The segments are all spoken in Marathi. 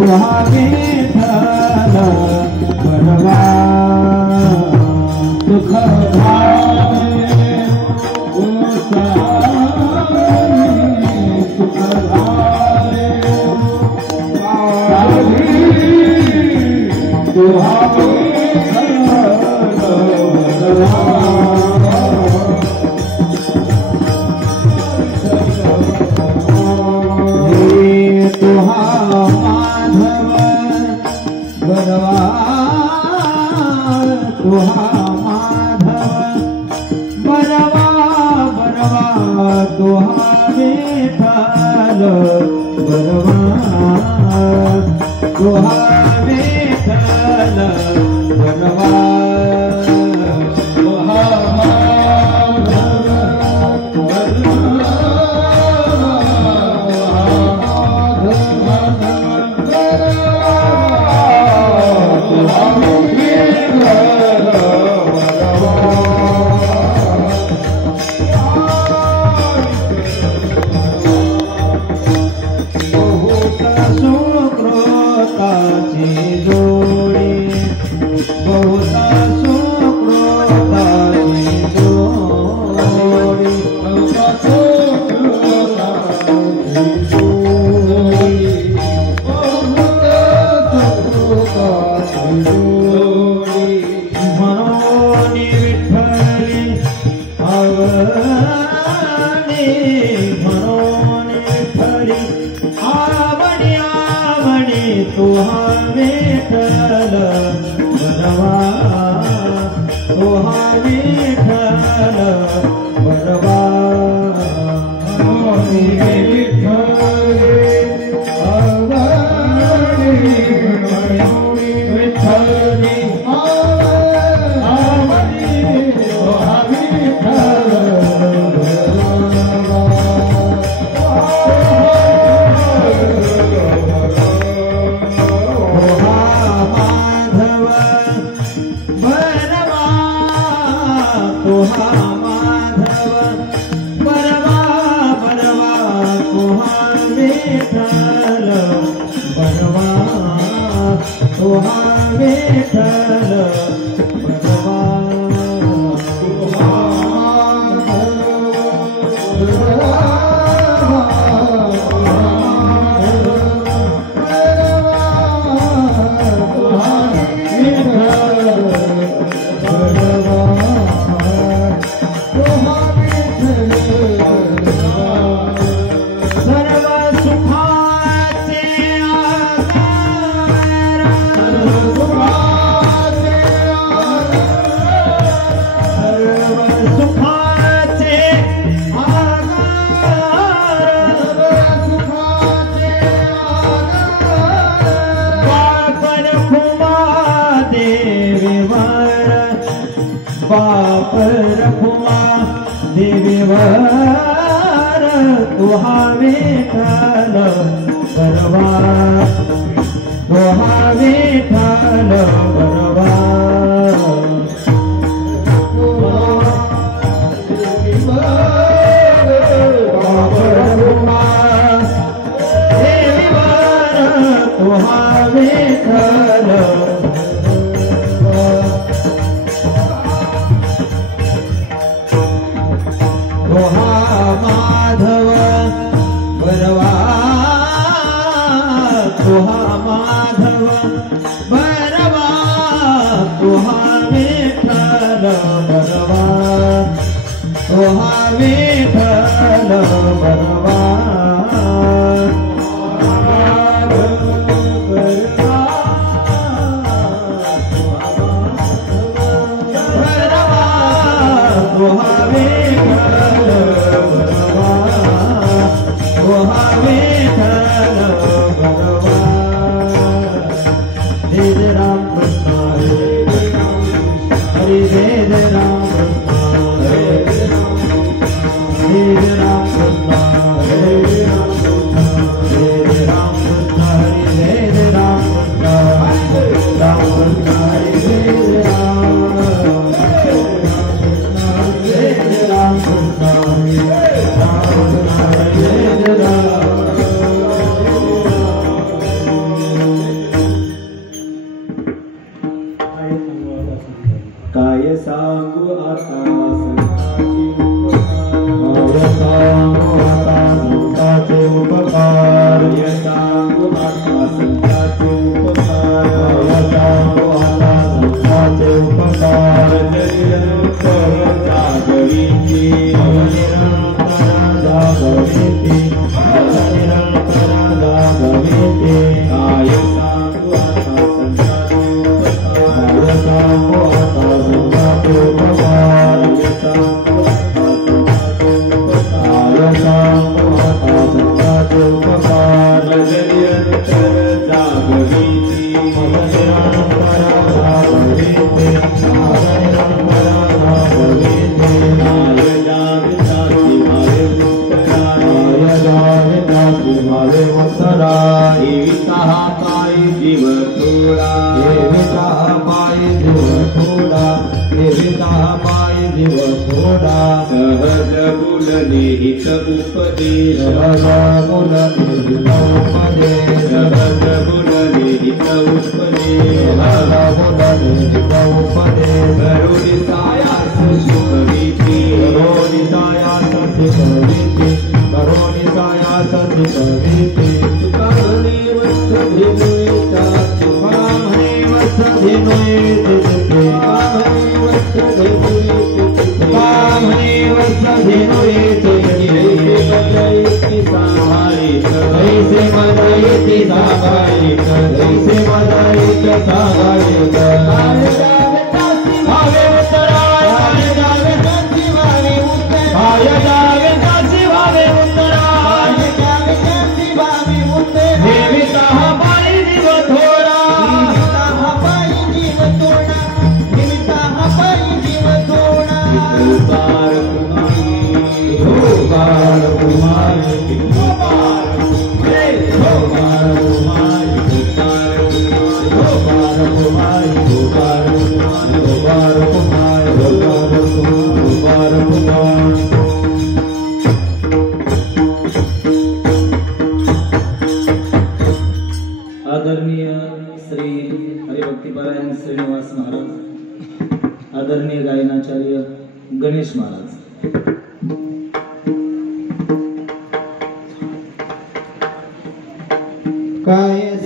सुखाचे आधार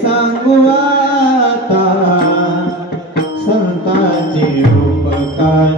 सांगू आता संतांचे उपकार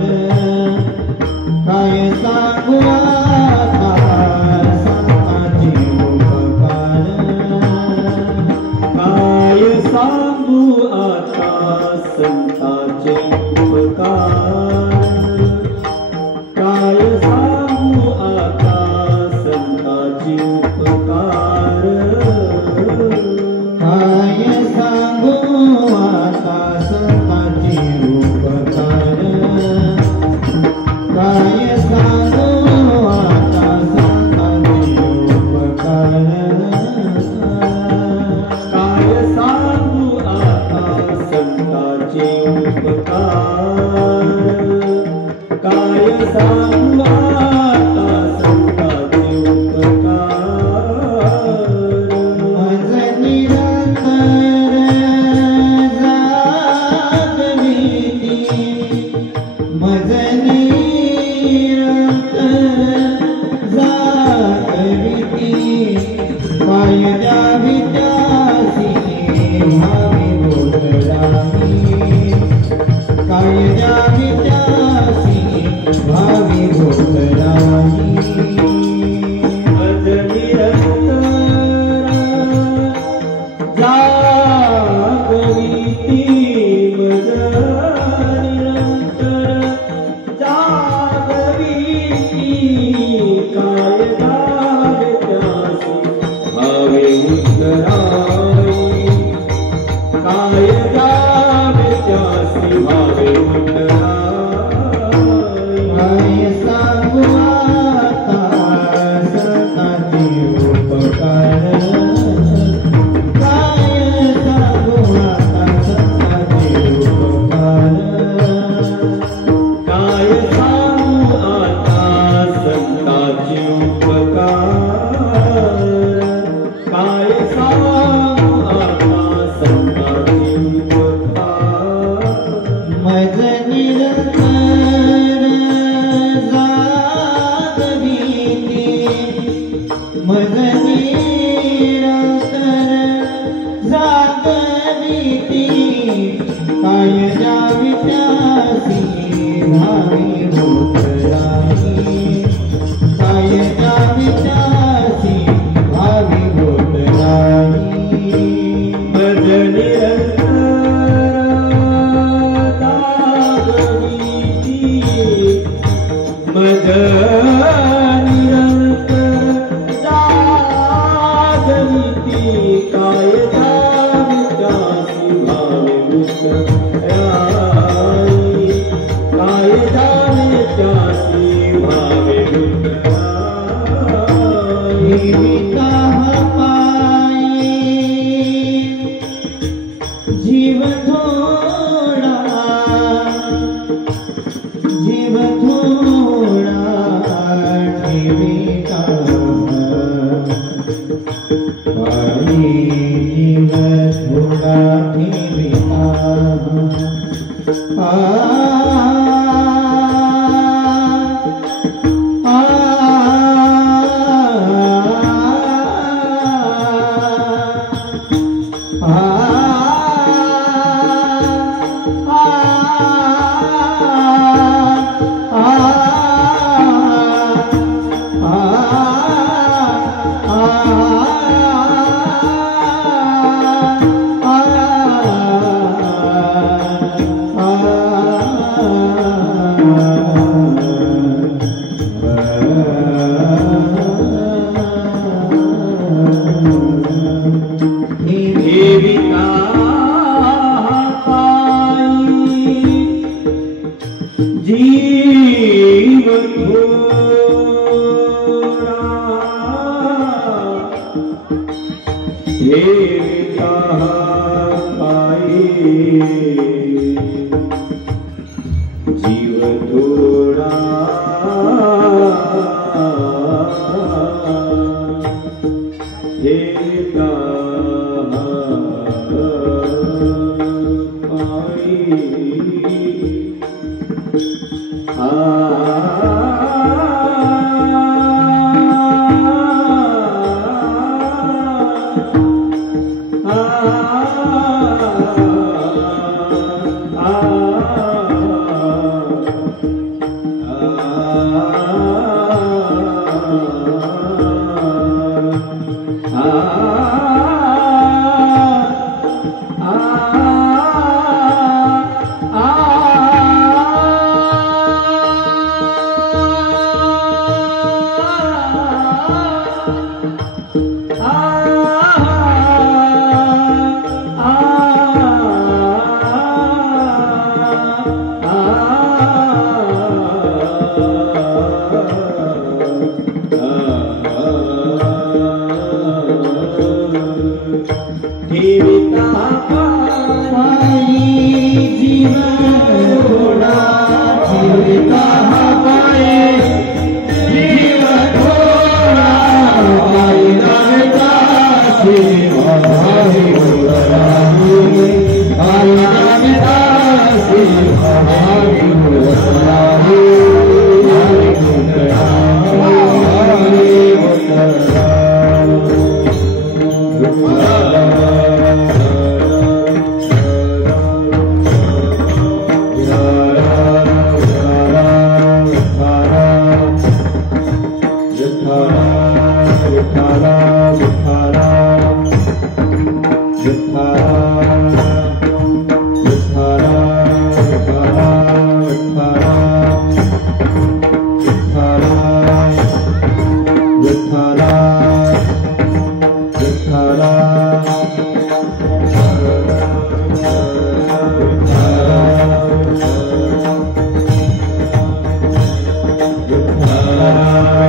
Vitthala,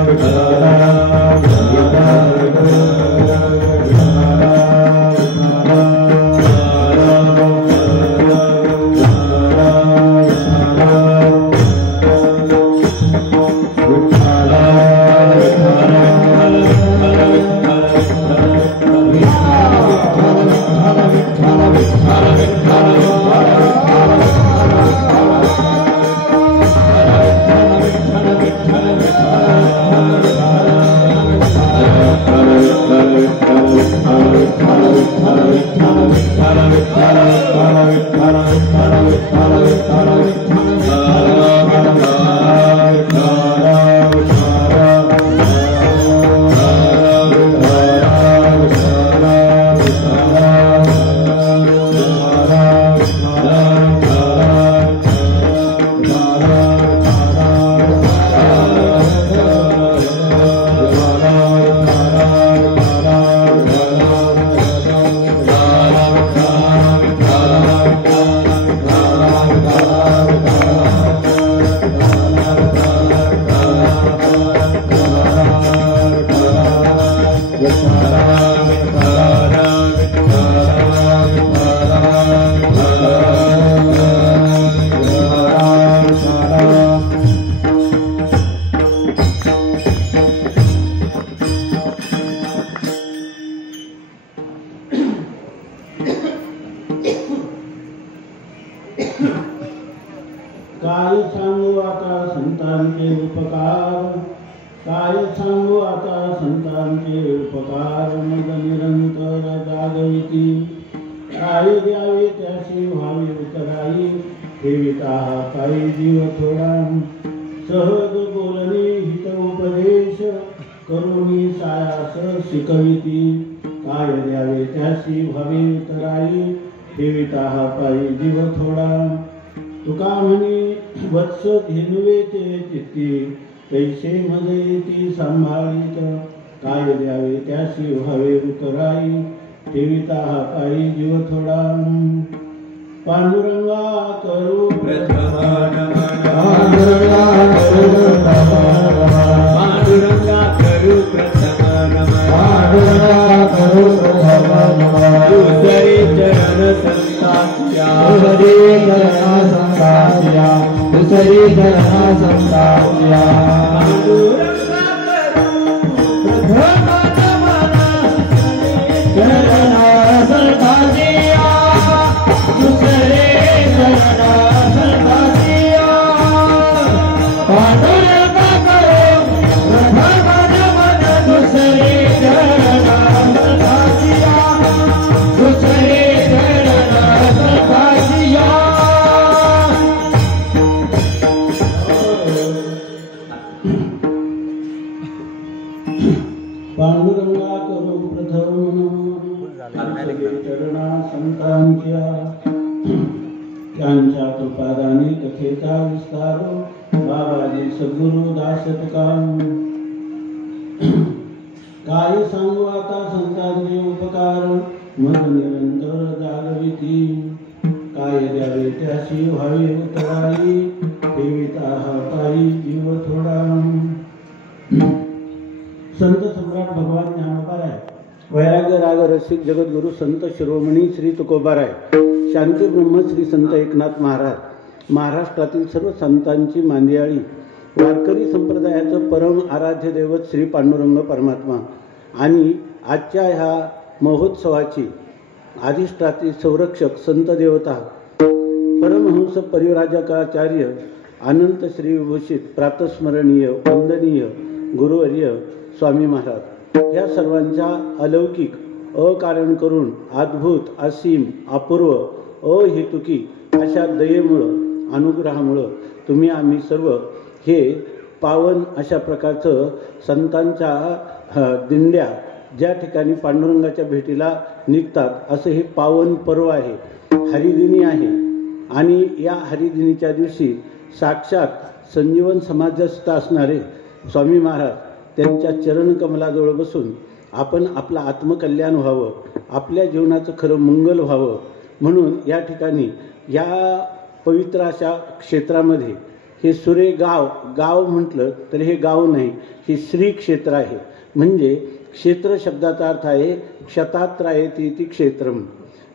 Vitthala, Vitthala. काय सांगू आता संतांचे उपकार, काय सांगू आता संतांचे उपकार, मग निरंतर जागविती. काय द्यावे त्याशी व्हावी उतराई, ठेविता पायी जीव थोडा. सहज बोलणे हित उपदेश, करुणी सायास शिकविती. काय द्यावे त्याशी व्हावी उतराई, ठेविता पायी जीव थोडा. तुका म्हणे वत्स धेनुवेचे चित्ती, पैसे मध्ये ती सांभाळीत. काय द्यावे त्याशी व्हावे उतराई, ठेविता पायी जीव थोडा. पांडुरंगा करू प्रथम नमन, पांडुरंगा करू प्रथम नमन, पांडुरंगा करू प्रथम नमन, पांडुरंगा करू प्रथम नमन. तुझे चरण संताच्या, तुझे चरण संताच्या, तुझे चरण संताच्या. पांडुरंगा करू प्रथम नमन, चरण संताच्या, तुझे चरण संताच्या. पांडुरंगा करू प्रथम नमन, तुझे चरण संताच्या, तुझे चरण संताच्या. पांडुरंगा करू प्रथम नमन, चरणा संतांच्या. त्यांच्या कृपादानी कथेचा विस्तार, बाबाजी सद्गुरु दास तुका. काय सांगू आता संतांचे उपकार, मग निरंतर जागविती. काय द्यावे त्याशी व्हावी उतराई, ठेविता पायी जीव थोडा. संत सम्राट भगवान ज्ञानोबाराय, वैराग्य राग रसिक जगद्गुरु संत शिरोमणी श्री तुकोबाराय, शांती ब्रह्म श्री संत एकनाथ महाराज, महाराष्ट्रातील सर्व संतांची मांदियाळी, वारकरी संप्रदायाचं परम आराध्य दैवत श्री पांडुरंग परमात्मा आणि आजच्या ह्या महोत्सवाची अधिष्ठात्री संरक्षक संत देवता परमहंस परिव्राजकाचार्य अनंत श्री विभूषित प्रातस्मरणीय वंदनीय गुरुवर्य स्वामी महाराज या सर्वांच्या अलौकिक अकारण करून अद्भुत असीम अपूर्व अहेतुकी अशा दयेमुळं अनुग्रहामुळं तुम्ही आम्ही सर्व हे पावन अशा प्रकारचं संतांच्या दिंड्या ज्या ठिकाणी पांडुरंगाच्या भेटीला निघतात असं हे पावन पर्व आहे, हरिदिनी आहे. आणि या हरिदिनीच्या दिवशी साक्षात संजीवन समाजस्थ असणारे स्वामी महाराज त्यांच्या चरणकमलाजवळ बसून आपण आपलं आत्मकल्याण व्हावं, आपल्या जीवनाचं खरं मंगल व्हावं म्हणून या ठिकाणी या पवित्र अशा क्षेत्रामध्ये हे सुरे गाव म्हटलं तर हे गाव नाही, हे श्री क्षेत्र आहे. म्हणजे क्षेत्र शब्दाचा अर्थ आहे क्षतात्रायती ती क्षेत्रम.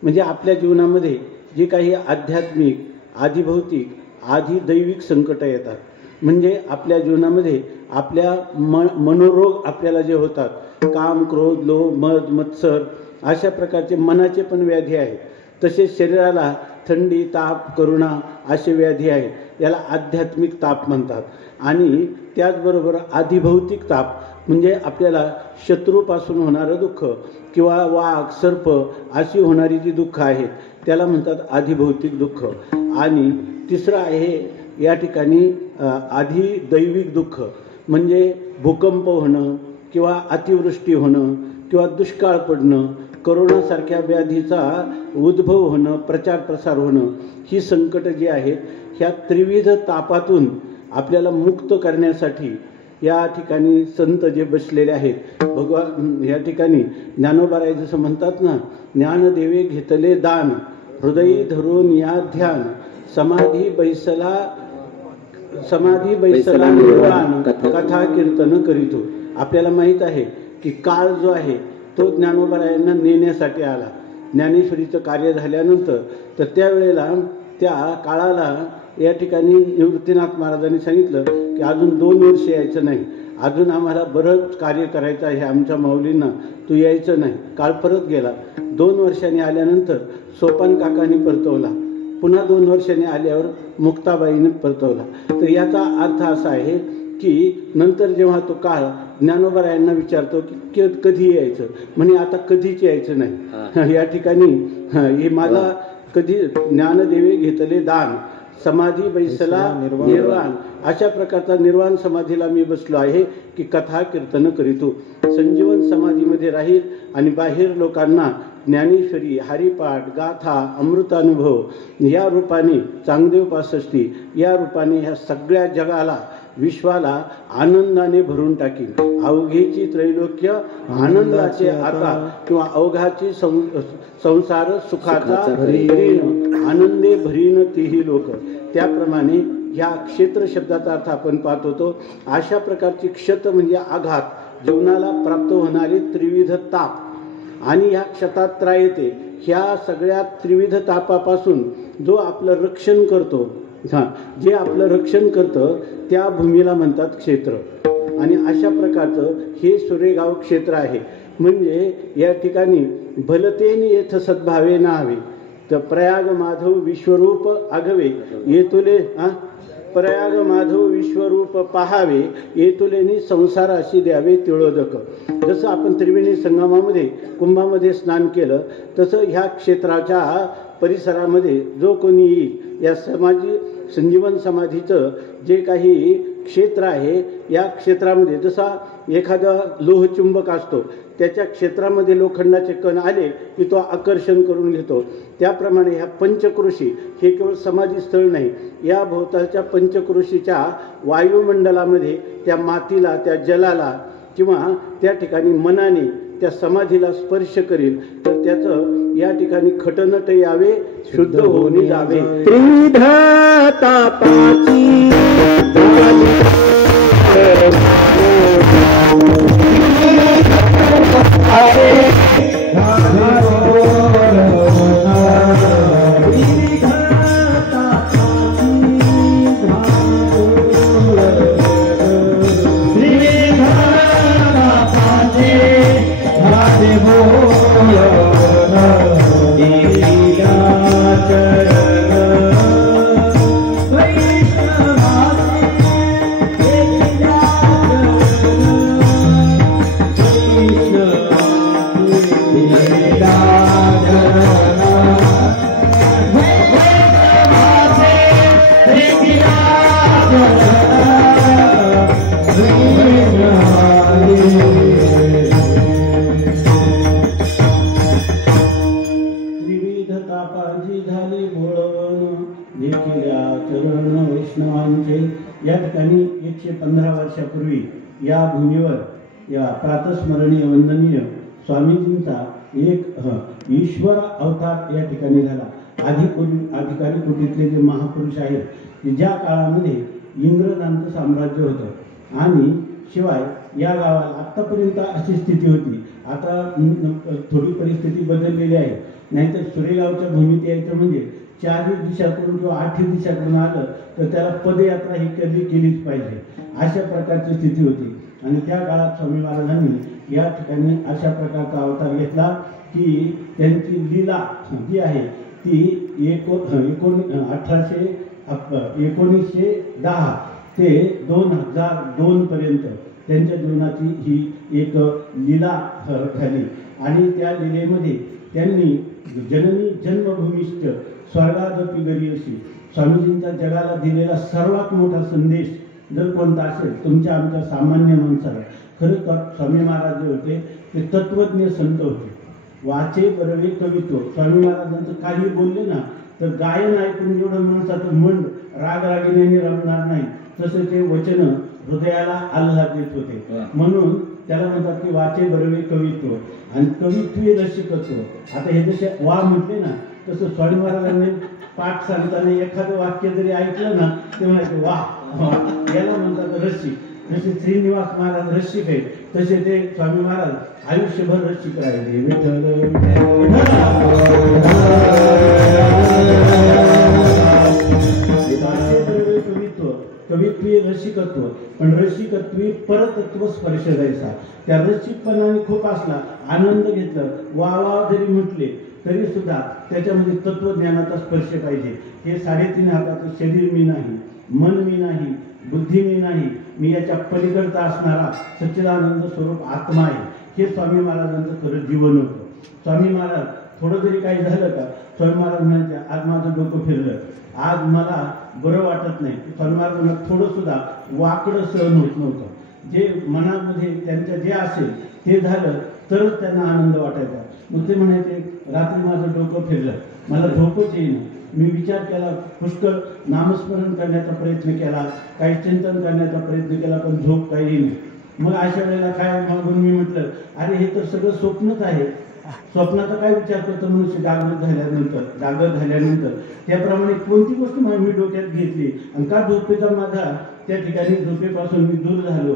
म्हणजे आपल्या जीवनामध्ये जे काही आध्यात्मिक आधिभौतिक आधिदैविक संकट येतात, म्हणजे आपल्या जीवनामध्ये आपल्या मनोरोग आपल्याला जे होतात, काम क्रोध लोभ मद मत्सर अशा प्रकारचे मनाचे पण व्याधी आहेत. तसेच शरीराला थंडी ताप करुणा असे व्याधी आहेत, याला आध्यात्मिक ताप म्हणतात. आणि त्याचबरोबर आधिभौतिक ताप म्हणजे आपल्याला शत्रूपासून होणारं दुःख किंवा वाघ सर्प अशी होणारी जी दुःख आहेत त्याला म्हणतात आधिभौतिक दुःख. आणि तिसरं आहे या ठिकाणी आधिदैविक दुःख म्हणजे भूकंप होणं किंवा अतिवृष्टी होणं किंवा दुष्काळ पडणं, करोनासारख्या व्याधीचा उद्भव होणं, प्रचार प्रसार होणं, ही संकट जी आहेत ह्या त्रिविध तापातून आपल्याला मुक्त करण्यासाठी या ठिकाणी संत जे बसलेले आहेत भगवान या ठिकाणी ज्ञानोबाराय जसं म्हणतात ना, ज्ञानदेवे घेतले दान हृदयी धरून या ध्यान समाधी बैसला निर्वाण कथा कीर्तन करीतो. आपल्याला माहीत आहे की काळ जो आहे तो ज्ञानोबारायांना नेण्यासाठी आला. ज्ञानेश्वरीचं कार्य झाल्यानंतर तर त्यावेळेला त्या काळाला या ठिकाणी निवृत्तीनाथ महाराजांनी सांगितलं की अजून 2 वर्ष यायचं नाही, अजून आम्हाला बरंच कार्य करायचं आहे आमच्या माऊलींना, तू यायचं नाही. काळ परत गेला. 2 वर्षांनी आल्यानंतर सोपान काकांनी परतवला. पुन्हा 2 वर्षांनी आल्यावर मुक्ताबाईने परतवला. तर याचा अर्थ असा आहे की नंतर जेव्हा तो काळ ज्ञानोबारायांना विचारतो की कधी यायचं, म्हणे आता कधीच यायचं नाही. या ठिकाणी हे माझा कधी ज्ञानदेवे घेतले दान, समाधी बैसला निर्वाण, अशा प्रकारचा निर्वाण समाधीला मी बसलो आहे की कथा कीर्तन करीतो. संजीवन समाधीमध्ये राहील आणि बाहेर लोकांना ज्ञानेश्वरी, हरिपाठ, गाथा, अमृतानुभव या रूपाने, चांगदेव 65 या रूपाने ह्या सगळ्या जगाला, विश्वाला आनंदाने भरून टाकील. अवघेची त्रैलोक्य आनंदाचे आता किंवा अवघाची संसार सुखाचा भरीन, आनंदे भरीन तीही लोक. त्याप्रमाणे ह्या क्षेत्र शब्दाचा अर्थ आपण पाहत होतो. अशा प्रकारची क्षत म्हणजे आघात, जीवनाला प्राप्त होणारे त्रिविध ताप आणि ह्या क्षतात्रायते, ह्या सगळ्या त्रिविध तापापासून जो आपलं रक्षण करतो, जे आपलं रक्षण करतं त्या भूमीला म्हणतात क्षेत्र. आणि अशा प्रकारचं हे सुरेगाव क्षेत्र आहे. म्हणजे या ठिकाणी भलतेने येथ सद्भावे ना हवे, तर प्रयाग माधव विश्वरूप आघवे येतुले, प्रयाग माधव विश्वरूप पाहावे येतुलेनी संसाराशी द्यावे तिळोदक. जसं आपण त्रिवेणी संगमामध्ये कुंभामध्ये स्नान केलं तसं ह्या क्षेत्राच्या परिसरामध्ये जो कोणी येईल, या संजीवन समाधीचं जे काही क्षेत्र आहे, या क्षेत्रामध्ये जसा एखादा लोहचुंबक असतो, त्याच्या क्षेत्रामध्ये लोखंडाचे कण आले की तो आकर्षण करून घेतो. त्याप्रमाणे ह्या पंचक्रोशी हे केवळ समाधी स्थळ नाही, या भोवतालच्या पंचक्रोशीच्या वायुमंडलामध्ये त्या मातीला, त्या जलाला किंवा त्या ठिकाणी मनाने त्या समाधीला स्पर्श करील तर त्याचं या ठिकाणी खटनट यावे, शुद्ध होऊन जावे. या ठिकाणी 115 वर्षापूर्वी या भूमीवर या प्रातस्मरणीय वंदनीय स्वामीजींचा एक ईश्वर अवतार या ठिकाणी झाला. अधिकारी कुटीतले जे महापुरुष आहेत, की ज्या काळामध्ये इंग्रजांचं साम्राज्य होतं आणि शिवाय या गावाला आत्तापर्यंत अशी स्थिती होती. आता थोडी परिस्थिती बदललेली आहे. नाहीतर सुरेगावच्या भूमीत यायचं म्हणजे 4 दिशाकडून किंवा 8 दिशाकडून आलं तर त्याला पदयात्रा ही कधी केलीच पाहिजे, अशा प्रकारची स्थिती होती. आणि त्या काळात स्वामी महाराजांनी या ठिकाणी अशा प्रकारचा अवतार घेतला की त्यांची लीला जी आहे ती 1910 ते 2002 पर्यंत त्यांच्या जीवनाची ही एक लीला झाली. आणि त्या लीलेमध्ये त्यांनी जननी जन्मभूमीश्च स्वर्गादपि गरीयसी, स्वामीजींचा जगाला दिलेला सर्वात मोठा संदेश जर कोणता असेल तुमच्या आमच्या सामान्य माणसाला, खरं तर स्वामी महाराज जे होते ते तत्वज्ञ संत होते. वाचे बरवे कवित्व, स्वामी महाराजांचं काही बोलले ना तर गायन ऐकून जेवढं माणसाचं मन रागरागिण्याने रमणार नाही तसं ते वचन हृदयाला आल्हाद देत होते. म्हणून त्याला म्हणतात की वाचे बरवे कवित्व आणि कवित्वी रसिकत्व. आता हे जसे वा म्हटले ना तसं स्वामी महाराजांनी पाठ सांगताना एखादं वाक्य जरी ऐकलं ना ते म्हणायचं वा, याला म्हणतात रसिक. जसे श्रीनिवास महाराज रसिक आहेत तसे ते स्वामी महाराज आयुष्यभर रसिक राहिले. विठ्ठल कवित्व कवित्वी रसिकत्व, पण रसिकत्वी परतत्व स्पर्श द्यायचा. त्या रसिकपणाने खूप असला, आनंद घेतला, वा जरी म्हटले तरी सुद्धा त्याच्यामध्ये तत्वज्ञानाचा स्पर्श पाहिजे. हे 3.5 हाताचं शरीर मी नाही, मन मी नाही, बुद्धी मी नाही, मी याच्या पलीकडचा असणारा सच्चिदानंद स्वरूप आत्मा आहे. हे स्वामी महाराजांचं खरं जीवन होतं. स्वामी महाराज थोडं जरी काही झालं का स्वामी महाराज म्हणायचे आज माझं डोकं फिरलं, आज मला बरं वाटत नाही. स्वामी महाराजांना थोडं सुद्धा वाकडं सहन होत नव्हतं. जे मनामध्ये त्यांच्या जे असेल ते झालं तरच त्यांना आनंद वाटायचा. मग ते म्हणायचे रात्री माझं डोकं फिरलं, मला झोपच येईना. मी विचार केला, पुष्कळ नामस्मरण करण्याचा प्रयत्न केला, काही चिंतन करण्याचा प्रयत्न केला, पण झोप काही येईना. मग अशा वेळेला काय म्हणून मी म्हटलं अरे हे तर सगळं स्वप्नच आहे. स्वप्नाचा काय विचार करतो मनुष्य जागृत झाल्यानंतर त्याप्रमाणे कोणती गोष्ट मी डोक्यात घेतली आणि का झोपेचा माझा त्या ठिकाणी झोपेपासून मी दूर झालो,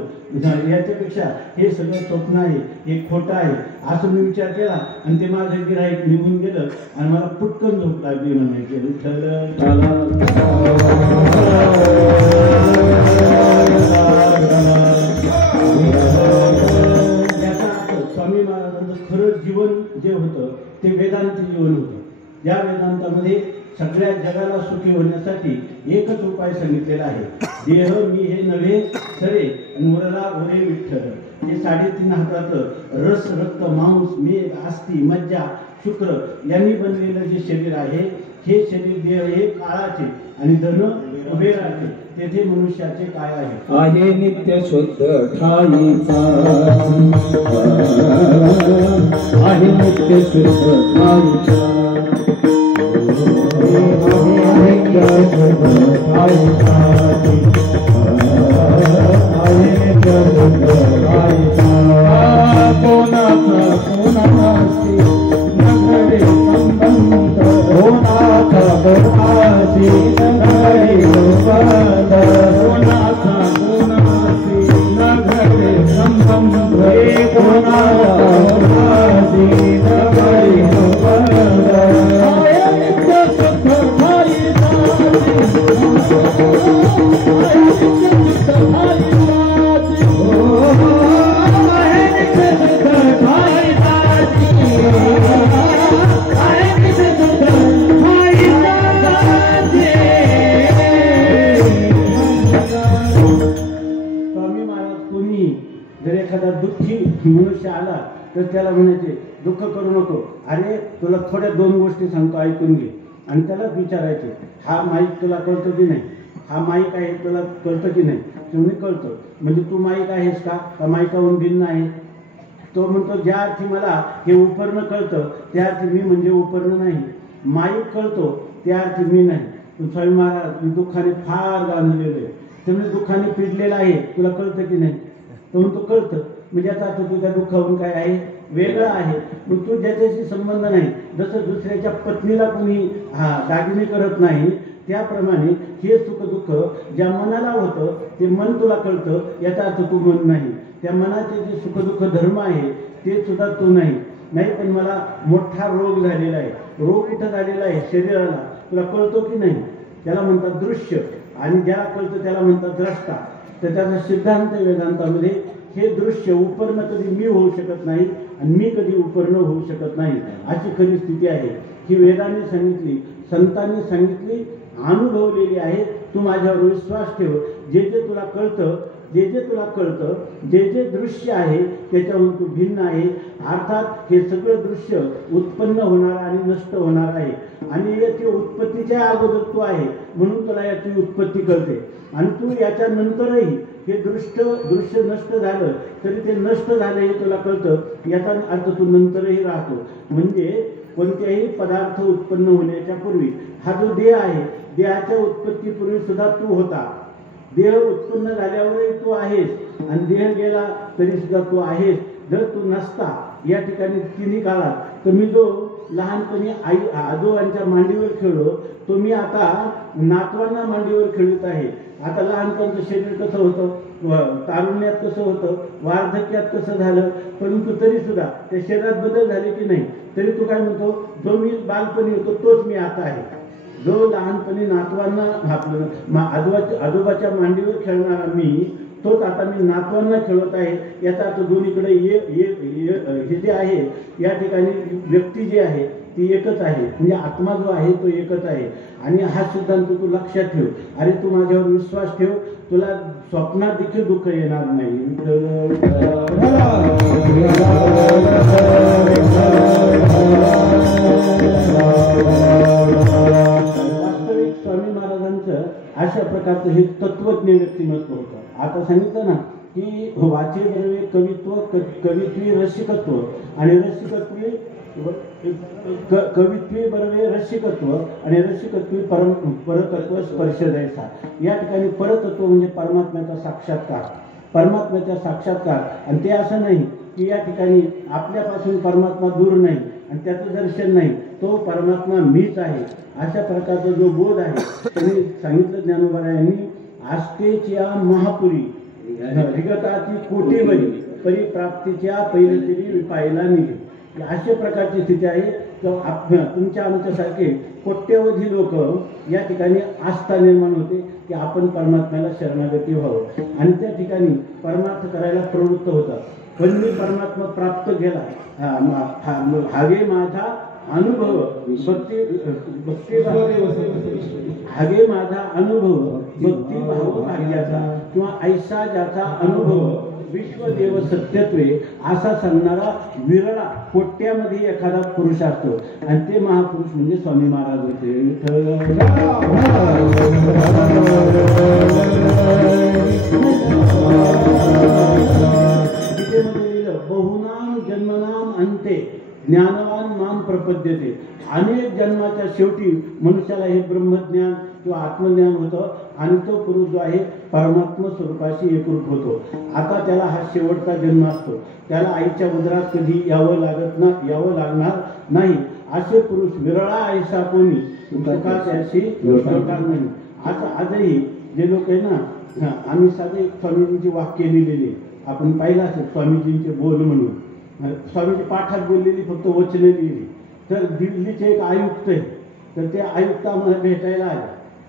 याच्यापेक्षा हे सगळं स्वप्न आहे, हे खोटं आहे असं मी विचार केला. आणि ते माझं गिऱ्हाईक निघून गेलं आणि मला पुटकन झोप लागली. म्हणायचे स्वामी महाराजांचं खरं जीवन जे होतं ते वेदांत जीवन होतं. या वेदांतामध्ये सगळ्या जगाला सुखी होण्यासाठी एकच उपाय सांगितलेला आहे. देह मी हे नव्हे सरे आणि उरला उरे विठ्ठल. हे 3.5 हाताचं रस रक्त मांस मेघ अस्थि मज्जा शुक्र यांनी बनलेलं जे शरीर आहे हे शरीर देह हे काळाचे आणि धन कुबेराचे. तेथे मनुष्याचे काय आहे? आहे नित्य शुद्ध ठाईचा, आहे नित्य शुद्ध ठाईचा, आहे नित्य शुद्ध ठाईचा, आहे नित्य शुद्ध ठाईचा. कोणाचा कोणाशी नगरे संबंध, कोणाचा कोणाशी नगरे संबंध, कोणाचा कोणाशी नगरे संबंध, कोणाचा कोणाशी नगरे संबंध. आहे नित्य शुद्ध ठाईचा, आहे नित्य शुद्ध ठाईचा, आहे नित्य शुद्ध ठाईचा, आहे नित्य शुद्ध ठाईचा. स्वामी महाराज कोणी जर एखादा दुःखी मनुष्य आला तर त्याला म्हणायचे दुःख करू नको, अरे तुला थोड्या 2 गोष्टी सांगतो ऐकून घे. आणि त्यालाच विचारायचे हा माईक तुला कळतो की नाही, हा माईक आहे तुला कळतं की नाही. तुम्ही कळतं म्हणजे तू माईक आहेस का माईकाहून भिन्न आहे. तो म्हणतो ज्या अर्थी मला हे उपरणं कळतं त्या अर्थी मी म्हणजे उपरणं नाही. माईक कळतो त्या अर्थी मी नाही. स्वामी महाराज मी दुःखाने फार गांजलेलो आहे, तुम्ही दुःखाने पिडलेला आहे, तुला कळतं की नाही. तो म्हणतो कळतं. म्हणजे आता तुझ्या दुःखावरून काय आहे वेगळं आहे, मग तू ज्याच्याशी संबंध नाही. जसं दुसऱ्याच्या पत्नीला कोणी दागिने करत नाही त्याप्रमाणे हे सुख दुःख ज्या मनाला होतं ते मन तुला कळतं, याचा अर्थ तू मन नाही. त्या मनाचे जे सुख दुःख धर्म आहे ते सुद्धा तू नाही. पण मला मोठा रोग झालेला आहे. रोग कुठं झालेला आहे शरीराला, तुला कळतो की नाही. त्याला म्हणतात दृश्य आणि ज्याला कळतं त्याला म्हणतात द्रष्टा. तर त्याचा सिद्धांत वेदांतामध्ये हे दृश्य उपर्ण कधी मी होऊ शकत नाही आणि मी कधी उपर्ण होऊ शकत नाही अशी खरी स्थिती आहे. ही वेदांनी सांगितली, संतांनी सांगितली, अनुभवलेली आहे. तू माझ्यावर विश्वास ठेव. जे जे तुला कळतं, जे जे तुला कळतं, जे जे दृश्य आहे त्याच्याहून तू भिन्न आहे. अर्थात हे सगळं दृश्य उत्पन्न होणार आणि नष्ट होणार आहे आणि याची उत्पत्तीच्या अगोदर तू आहे म्हणून तुला याची उत्पत्ती कळते. आणि तू याच्या नंतरही हे दृश्य नष्ट झालं तरी ते नष्ट झालं हे तुला कळतं. याचा अर्थ तू नंतरही राहतो. म्हणजे कोणत्याही पदार्थ उत्पन्न होण्याच्या पूर्वी हा जो देह आहे, देहाच्या उत्पत्तीपूर्वी सुद्धा तू होता. देह उत्पन्न झाल्यावरही तू आहेस आणि देह गेला तरी सुद्धा तू आहेस. जर तू नसता या ठिकाणी तिन्ही काळात तर मी जो लहानपणी आजोबांच्या मांडीवर खेळलो तो मी आता नातवांना मांडीवर खेळत आहे. आता लहानपणचं शरीर कसं होतं तारुण्यात कसं होतं, वार्धक्यात कसं झालं, परंतु तरी सुद्धा त्या शरीरात बदल झाले की नाही, तरी तू काय म्हणतो, जो मी बालपणी होतो तोच मी आता आहे. जो लहानपणी नातवांना आपलं आजोबाच्या मांडीवर खेळणारा मी, तोच आता मी नातवांना खेळत आहे. याचा अर्थ दोन्हीकडे हे जे आहे, या ठिकाणी व्यक्ती जी आहे ती एकच आहे, म्हणजे आत्मा जो आहे तो एकच आहे. आणि हा सिद्धांत तू लक्षात ठेव. अरे तू माझ्यावर विश्वास ठेव, तुला स्वप्नात देखील दुःख येणार नाही. वास्तविक स्वामी महाराजांचं अशा प्रकारचं हे तत्वज्ञ व्यक्तिमत्व होतं. आता सांगितलं ना की वाचे बरवे कवित्व, कवित्वी रसिकत्व, आणि कवित्वी बरवे रसिकत्व, आणि रसिकत्वी परतत्व स्पर्श द्यायचा. या ठिकाणी परतत्व म्हणजे परमात्म्याचा साक्षात्कार, परमात्म्याचा साक्षात्कार. आणि ते असं नाही की या ठिकाणी आपल्यापासून परमात्मा दूर नाही आणि त्याचं दर्शन नाही, तो परमात्मा मीच आहे, अशा प्रकारचा जो बोध आहे त्यांनी सांगितलं ज्ञानोबरायांनी. आस्तेच्या महापुरी विगताची कोटीवरी, परिप्राप्तीच्या पहिल्या विपायला निघे. अशा प्रकारची स्थिती आहे. तुमच्या आमच्यासारखे कोट्यवधी लोक या ठिकाणी आस्था निर्माण होते की आपण परमात्म्याला शरणागती व्हावं, आणि त्या ठिकाणी परमार्थ करायला प्रवृत्त होतात. पण मी परमात्मा प्राप्त केला, हागे माझा अनुभव भक्ती हागे माझा अनुभव भक्ती भाव भाग्याचा, किंवा ऐसा ज्याचा अनुभव विश्वदेव सत्यत्वे, असा सांगणारा विरळा कोट्यामध्ये एखादा पुरुष असतो, आणि ते महापुरुष म्हणजे स्वामी महाराज होते. बहुनाम जन्मनाम अंते ज्ञानवान मान प्रपद्यते. अनेक जन्माच्या शेवटी मनुष्याला हे ब्रह्मज्ञान किंवा आत्मज्ञान होतं, आणि तो पुरुष जो आहे परमात्मा स्वरूपाशी एकरूप होतो. आता त्याला हा शेवटचा जन्म असतो, त्याला आईच्या उदरात कधी यावं लागणार नाही. असे पुरुष विरळा ऐसा कोणी त्याशी नाही. आता आजही जे लोक आहे ना, आम्ही साधे स्वामीजींची वाक्य लिहिलेली आपण पाहिलं असेल, स्वामीजींचे बोल म्हणून. स्वामीजी पाठात बोललेली फक्त वचने लिहिली. तर दिल्लीचे एक आयुक्त आहे, तर ते आयुक्त आम्हाला भेटायला आले,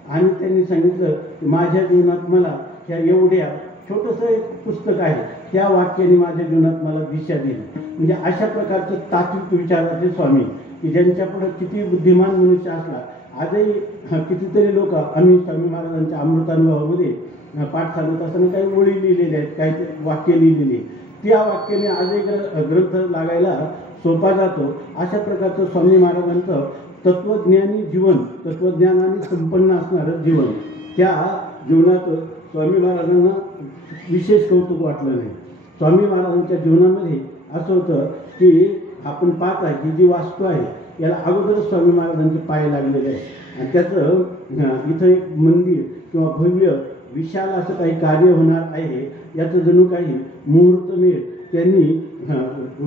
आणि त्यांनी सांगितलं की माझ्या जीवनात मला ह्या एवढ्या छोटंसं एक पुस्तक आहे, त्या वाक्याने माझ्या जीवनात मला दिशा दिली. म्हणजे अशा प्रकारचं तात्विक विचाराचे स्वामी, की ज्यांच्यापुढे किती बुद्धिमान मनुष्य असला, आजही कितीतरी लोक, आम्ही स्वामी महाराजांच्या अमृतानुभवामध्ये पाठ चालवत असताना काही ओळी लिहिलेल्या आहेत, काही वाक्य लिहिलेली, त्या वाक्याने आजही ग्रंथ लागायला सोपा जातो. अशा प्रकारचं स्वामी महाराजांचं तत्वज्ञानी जीवन, तत्वज्ञानाने संपन्न असणारं जीवन, त्या जीवनात स्वामी महाराजांना विशेष कौतुक वाटलं नाही. स्वामी महाराजांच्या जीवनामध्ये असं होतं की आपण पाहत आहे की जी वास्तू आहे याला अगोदरच स्वामी महाराजांचे पाय लागलेले आहे, आणि त्याचं इथं एक मंदिर किंवा भव्य विशाल असं काही कार्य होणार आहे, याचं जणू काही मुहूर्तमेढ त्यांनी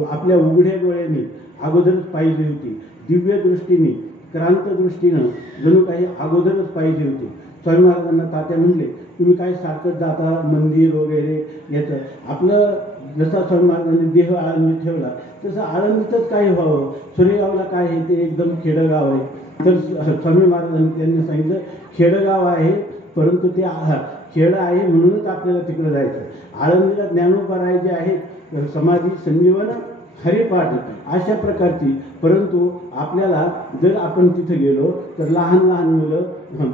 आपल्या उघड्या डोळ्यांनी अगोदरच पाहिली होती. दिव्य दृष्टीने, क्रांत दृष्टीनं जणू काही अगोदरच पाहिली होती. स्वामी महाराजांना तात्या म्हणले, तुम्ही काय सारखं जाता मंदिर वगैरे याचं, आपलं जसा स्वामी महाराजांनी देह आळंदीत ठेवला तसं आळंदीतच काय व्हावं. सुरेगावला काय आहे, ते एकदम खेडगाव आहे. तर स्वामी महाराजांनी त्यांनी सांगितलं खेडगाव आहे, परंतु ते खेड आहे म्हणूनच आपल्याला तिकडे जायचं. आळंदीला ज्ञानोबराय जे आहेत, समाधी संजीवन हरिपाठ अशा प्रकारची, परंतु आपल्याला जर आपण तिथे गेलो तर लहान लहान मुलं,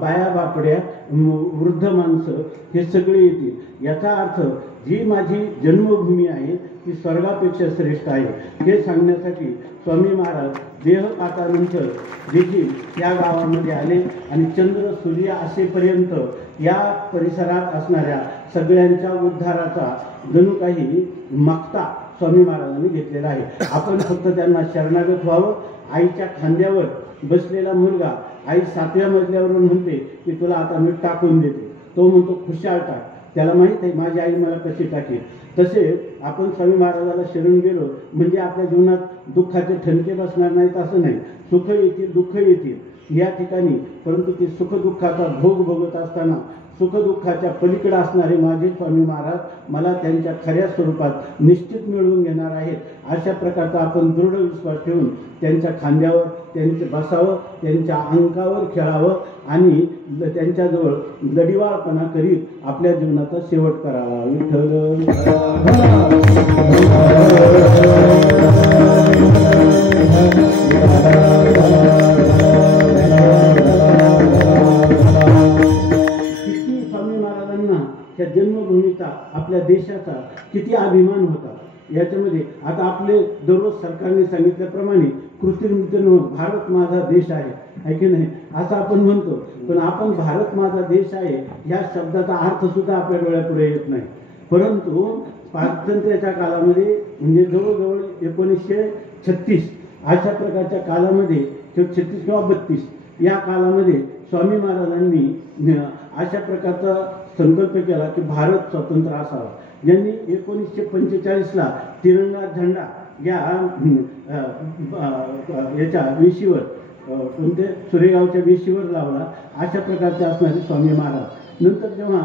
बाया बापड्या, वृद्ध माणसं हे सगळे येतील. याचा अर्थ जी माझी जन्मभूमी आहे ती स्वर्गापेक्षा श्रेष्ठ आहे, हे सांगण्यासाठी स्वामी महाराज देहपातानंतर देखील या गावामध्ये आले, आणि चंद्र सूर्य असेपर्यंत या परिसरात असणाऱ्या सगळ्यांच्या उद्धाराचा जणू काही मागता स्वामी महाराजांनी घेतलेला आहे. आपण फक्त त्यांना शरणागत व्हावं. आईच्या खांद्यावर बसलेला मुलगा आई 7व्या मजल्यावरून म्हणते की तुला आता मी टाकून देते, तो म्हणतो खुशाल टाक, त्याला माहीत आहे माझी आई मला कशी टाकेल. तसे आपण स्वामी महाराजाला शरण गेलो म्हणजे आपल्या जीवनात दुःखाचे ठणके बसणार नाहीत असं नाही. सुख येतील, दुःख येतील या ठिकाणी, परंतु ते सुख दुःखाचा भोग भोगत असताना सुखदुःखाच्या पलीकडे असणारे माझे स्वामी महाराज मला त्यांच्या खऱ्या स्वरूपात निश्चित मिळवून घेणार आहेत. अशा प्रकारचा आपण दृढ विश्वास ठेवून त्यांच्या खांद्यावर त्यांचे बसावं, त्यांच्या अंकावर खेळावं आणि त्यांच्याजवळ लढिवाळपणा करीत आपल्या जीवनाचा शेवट करावा. विठ्ठल त्या जन्मभूमीचा आपल्या देशाचा किती अभिमान होता. याच्यामध्ये आता आपले दररोज सरकारने सांगितल्याप्रमाणे कृत्रिम भारत माझा देश आहे की नाही असं आपण म्हणतो, पण आपण भारत माझा देश आहे या शब्दाचा अर्थ सुद्धा आपल्या डोळ्यापुढे येत नाही. परंतु स्वातंत्र्याच्या काळामध्ये म्हणजे जवळजवळ 1936 अशा प्रकारच्या काळामध्ये 36 किंवा 32 या काळामध्ये स्वामी महाराजांनी अशा प्रकारचा संकल्प केला की भारत स्वतंत्र असावा. यांनी 1945ला तिरंगा झेंडा याच्या वेशीवर कोणते सुरेगावच्या वेशीवर लावला. अशा प्रकारचे असणारे स्वामी महाराज. नंतर जेव्हा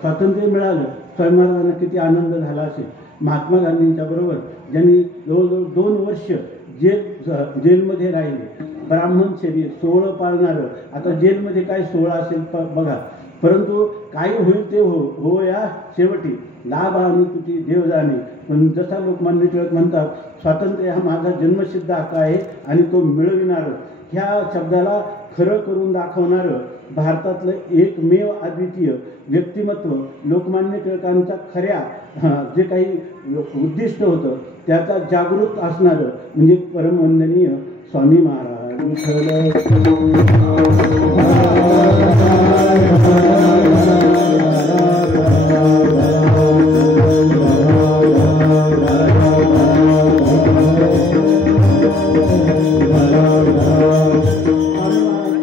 स्वातंत्र्य मिळालं स्वामी महाराजांना किती आनंद झाला असेल. महात्मा गांधींच्या बरोबर ज्यांनी जवळजवळ 2 वर्ष जेलमध्ये राहिले. ब्राह्मण शरीर 16 पाळणारं. आता जेलमध्ये काय 16 असेल बघा. परंतु काही होईल ते हो या शेवटी लाभ आणि तुझी देव जाणे. पण जसा लोकमान्य टिळक म्हणतात स्वातंत्र्य हा माझा जन्मसिद्ध हक्क आहे आणि तो मिळविणार. ह्या शब्दाला खरं करून दाखवणारं भारतातलं एकमेव अद्वितीय व्यक्तिमत्व लोकमान्य टिळकांचा खऱ्या जे काही उद्दिष्ट होतं त्याचा जागृत असणारं म्हणजे परमवंदनीय स्वामी महाराज.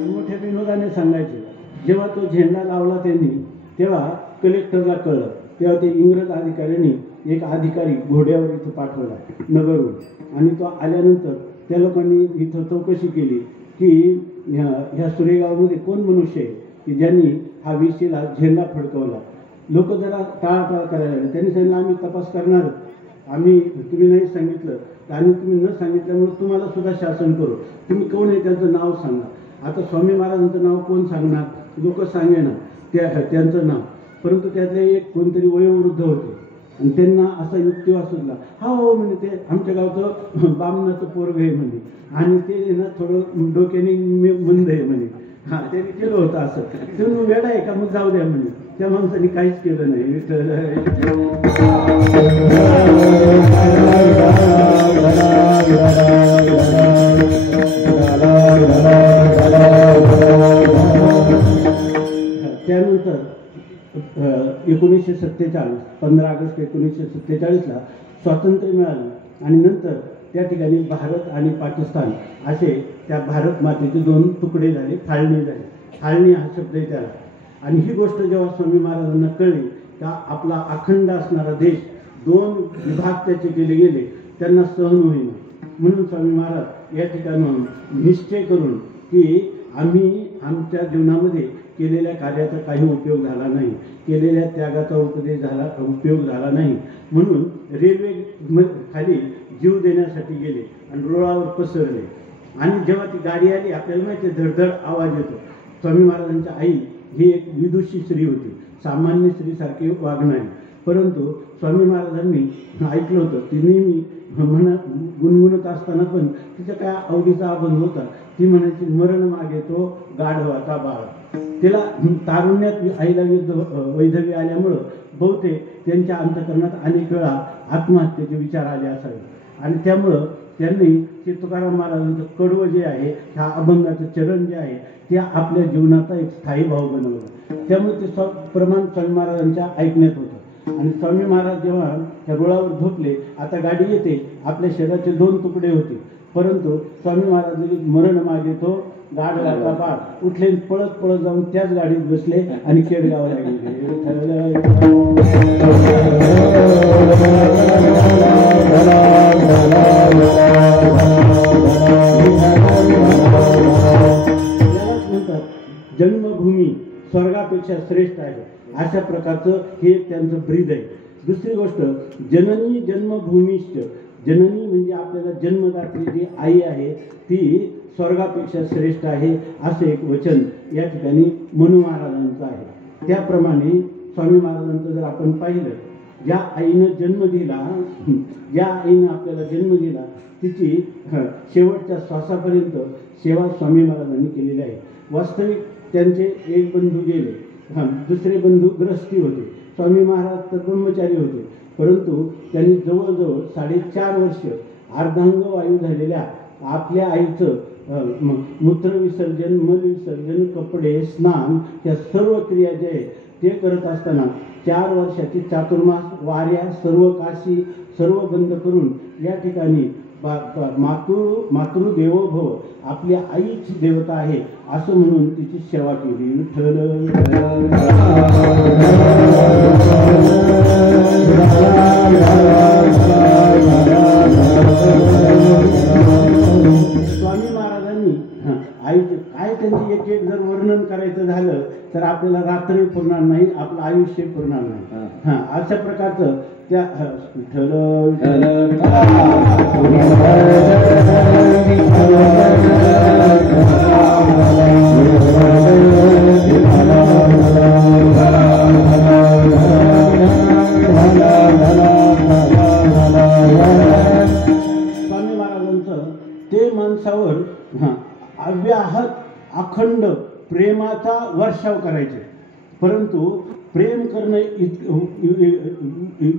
मोठ्या विनोदाने सांगायचे, जेव्हा तो झेंडा लावला त्यांनी तेव्हा कलेक्टरला कळलं. तेव्हा ते इंग्रज अधिकाऱ्यांनी एक अधिकारी घोड्यावर इथं पाठवला नगरहून. आणि तो आल्यानंतर त्या लोकांनी इथं चौकशी केली की ह्या सुरेगावमध्ये कोण मनुष्य आहे की ज्यांनी हा वेशीला झेंडा फडकवला. लोक जरा टाळाटाळ करायला लागले. त्यांनी सांगितलं आम्ही तपास करणार, आम्ही तुम्ही नाही सांगितलं आणि तुम्ही न सांगितल्यामुळे तुम्हाला सुद्धा शासन करू. तुम्ही कोण आहे त्यांचं नाव सांगा. आता स्वामी महाराजांचं नाव कोण सांगणार. लोक सांगेना त्यांचं नाव. परंतु त्यातले एक कोणतरी वयोवृद्ध होते आणि त्यांना असा युक्तिवाद सुचला. हा हो म्हणे ते आमच्या गावचं बामणाचं पोरग आहे म्हणे आणि ते ना थोडं डोक्याने मंद आहे म्हणे. हा त्यांनी केलं होतं असं. तुम्ही वेडा आहे का मग जाऊ द्या म्हणे. त्या माणसाने काहीच केलं नाही. त्यानंतर 1947 15 ऑगस्ट 1947ला स्वातंत्र्य मिळालं आणि नंतर त्या ठिकाणी भारत आणि पाकिस्तान असे त्या भारत मातेचे 2 तुकडे झाले, फाळणी झाली. फाळणी हा शब्द आहे त्याला. आणि ही गोष्ट जेव्हा स्वामी महाराजांना कळली का आपला अखंड असणारा देश 2 विभाग त्याचे केले गेले त्यांना सहन होईना. म्हणून स्वामी महाराज या ठिकाणाहून निश्चय करून की आम्ही आमच्या जीवनामध्ये केलेल्या कार्याचा काही उपयोग झाला नाही, केलेल्या त्यागाचा उपयोग झाला नाही. म्हणून रेल्वे खाली जीव देण्यासाठी गेले आणि रुळावर पसरले. आणि जेव्हा ती गाडी आली आपल्याला माहिती धडधड आवाज येतो. स्वामी महाराजांच्या आई ही एक विदुषी स्त्री होती, सामान्य स्त्रीसारखी वागणारी. परंतु स्वामी महाराजांनी ऐकलं होतं ती नेहमी गुणगुणत असताना पण तिच्या काय आवडीचा अभंग होता. ती म्हणायची मरण मागे तो गाढवाचा बाळ. तिला तारुण्यात आईला वैधव्य आल्यामुळं बहुतेक त्यांच्या अंतःकरणात अनेक वेळा आत्महत्येचे विचार आले असावे आणि त्यामुळं त्यांनी ते तुकाराम महाराजांचं कडवं जे आहे ह्या अभंगाचं चरण जे आहे ते आपल्या जीवनाचा एक स्थायी भाव बनवलं. त्यामुळे ते प्रमाण स्वामी महाराजांच्या ऐकण्यात होतं. आणि स्वामी महाराज जेव्हा त्या रुळावर झोपले, आता गाडी येते, आपल्या शरीराचे 2 तुकडे होते. परंतु स्वामी महाराज मरण मागे तो गाढवाचा बाळ उठले, पळत पळत जाऊन त्याच गाडीत बसले आणि केडगावला गेले. जन्मभूमी स्वर्गापेक्षा आहे. अशा प्रकारचं हे त्यांचं ब्रीद आहे. दुसरी गोष्ट, जननी जन्मभूमिश्च, जननी म्हणजे आपल्याला जन्मदात्री जी आई आहे ती स्वर्गापेक्षा श्रेष्ठ आहे असं एक वचन या ठिकाणी मनू महाराजांचं आहे. त्याप्रमाणे स्वामी महाराजांचं जर आपण पाहिलं, ज्या आईनं जन्म दिला, ज्या आईनं आपल्याला जन्म दिला तिची शेवटच्या श्वासापर्यंत सेवा स्वामी महाराजांनी केलेली आहे. वास्तविक त्यांचे एक बंधू गेले, दुसरे बंधू ग्रस्ती होते, स्वामी महाराज तर ब्रह्मचारी होते, परंतु त्यांनी जवळजवळ 4.5 वर्ष अर्धांग वायू झालेल्या आपल्या आईचं मूत्र विसर्जन, मल विसर्जन, कपडे, स्नान या सर्व क्रिया जे आहेत ते करत असताना 4 वर्षाची चातुर्मास, वाऱ्या, सर्व काशी सर्व बंद करून या ठिकाणी मातृदेवो भव, आपल्या आईची देवता आहे असं म्हणून तिची सेवा केली. विठ्ठल स्वामी महाराजांनी आईचे काय त्यांची एक एक जर वर्णन करायचं झालं तर आपल्याला रात्री पुरणार नाही, आपलं आयुष्य पुरणार नाही. अशा प्रकारचं त्या स्वामी महाराजांचं ते माणसावर अव्याहत अखंड प्रेमाचा वर्षाव करायचे. परंतु प्रेम करणं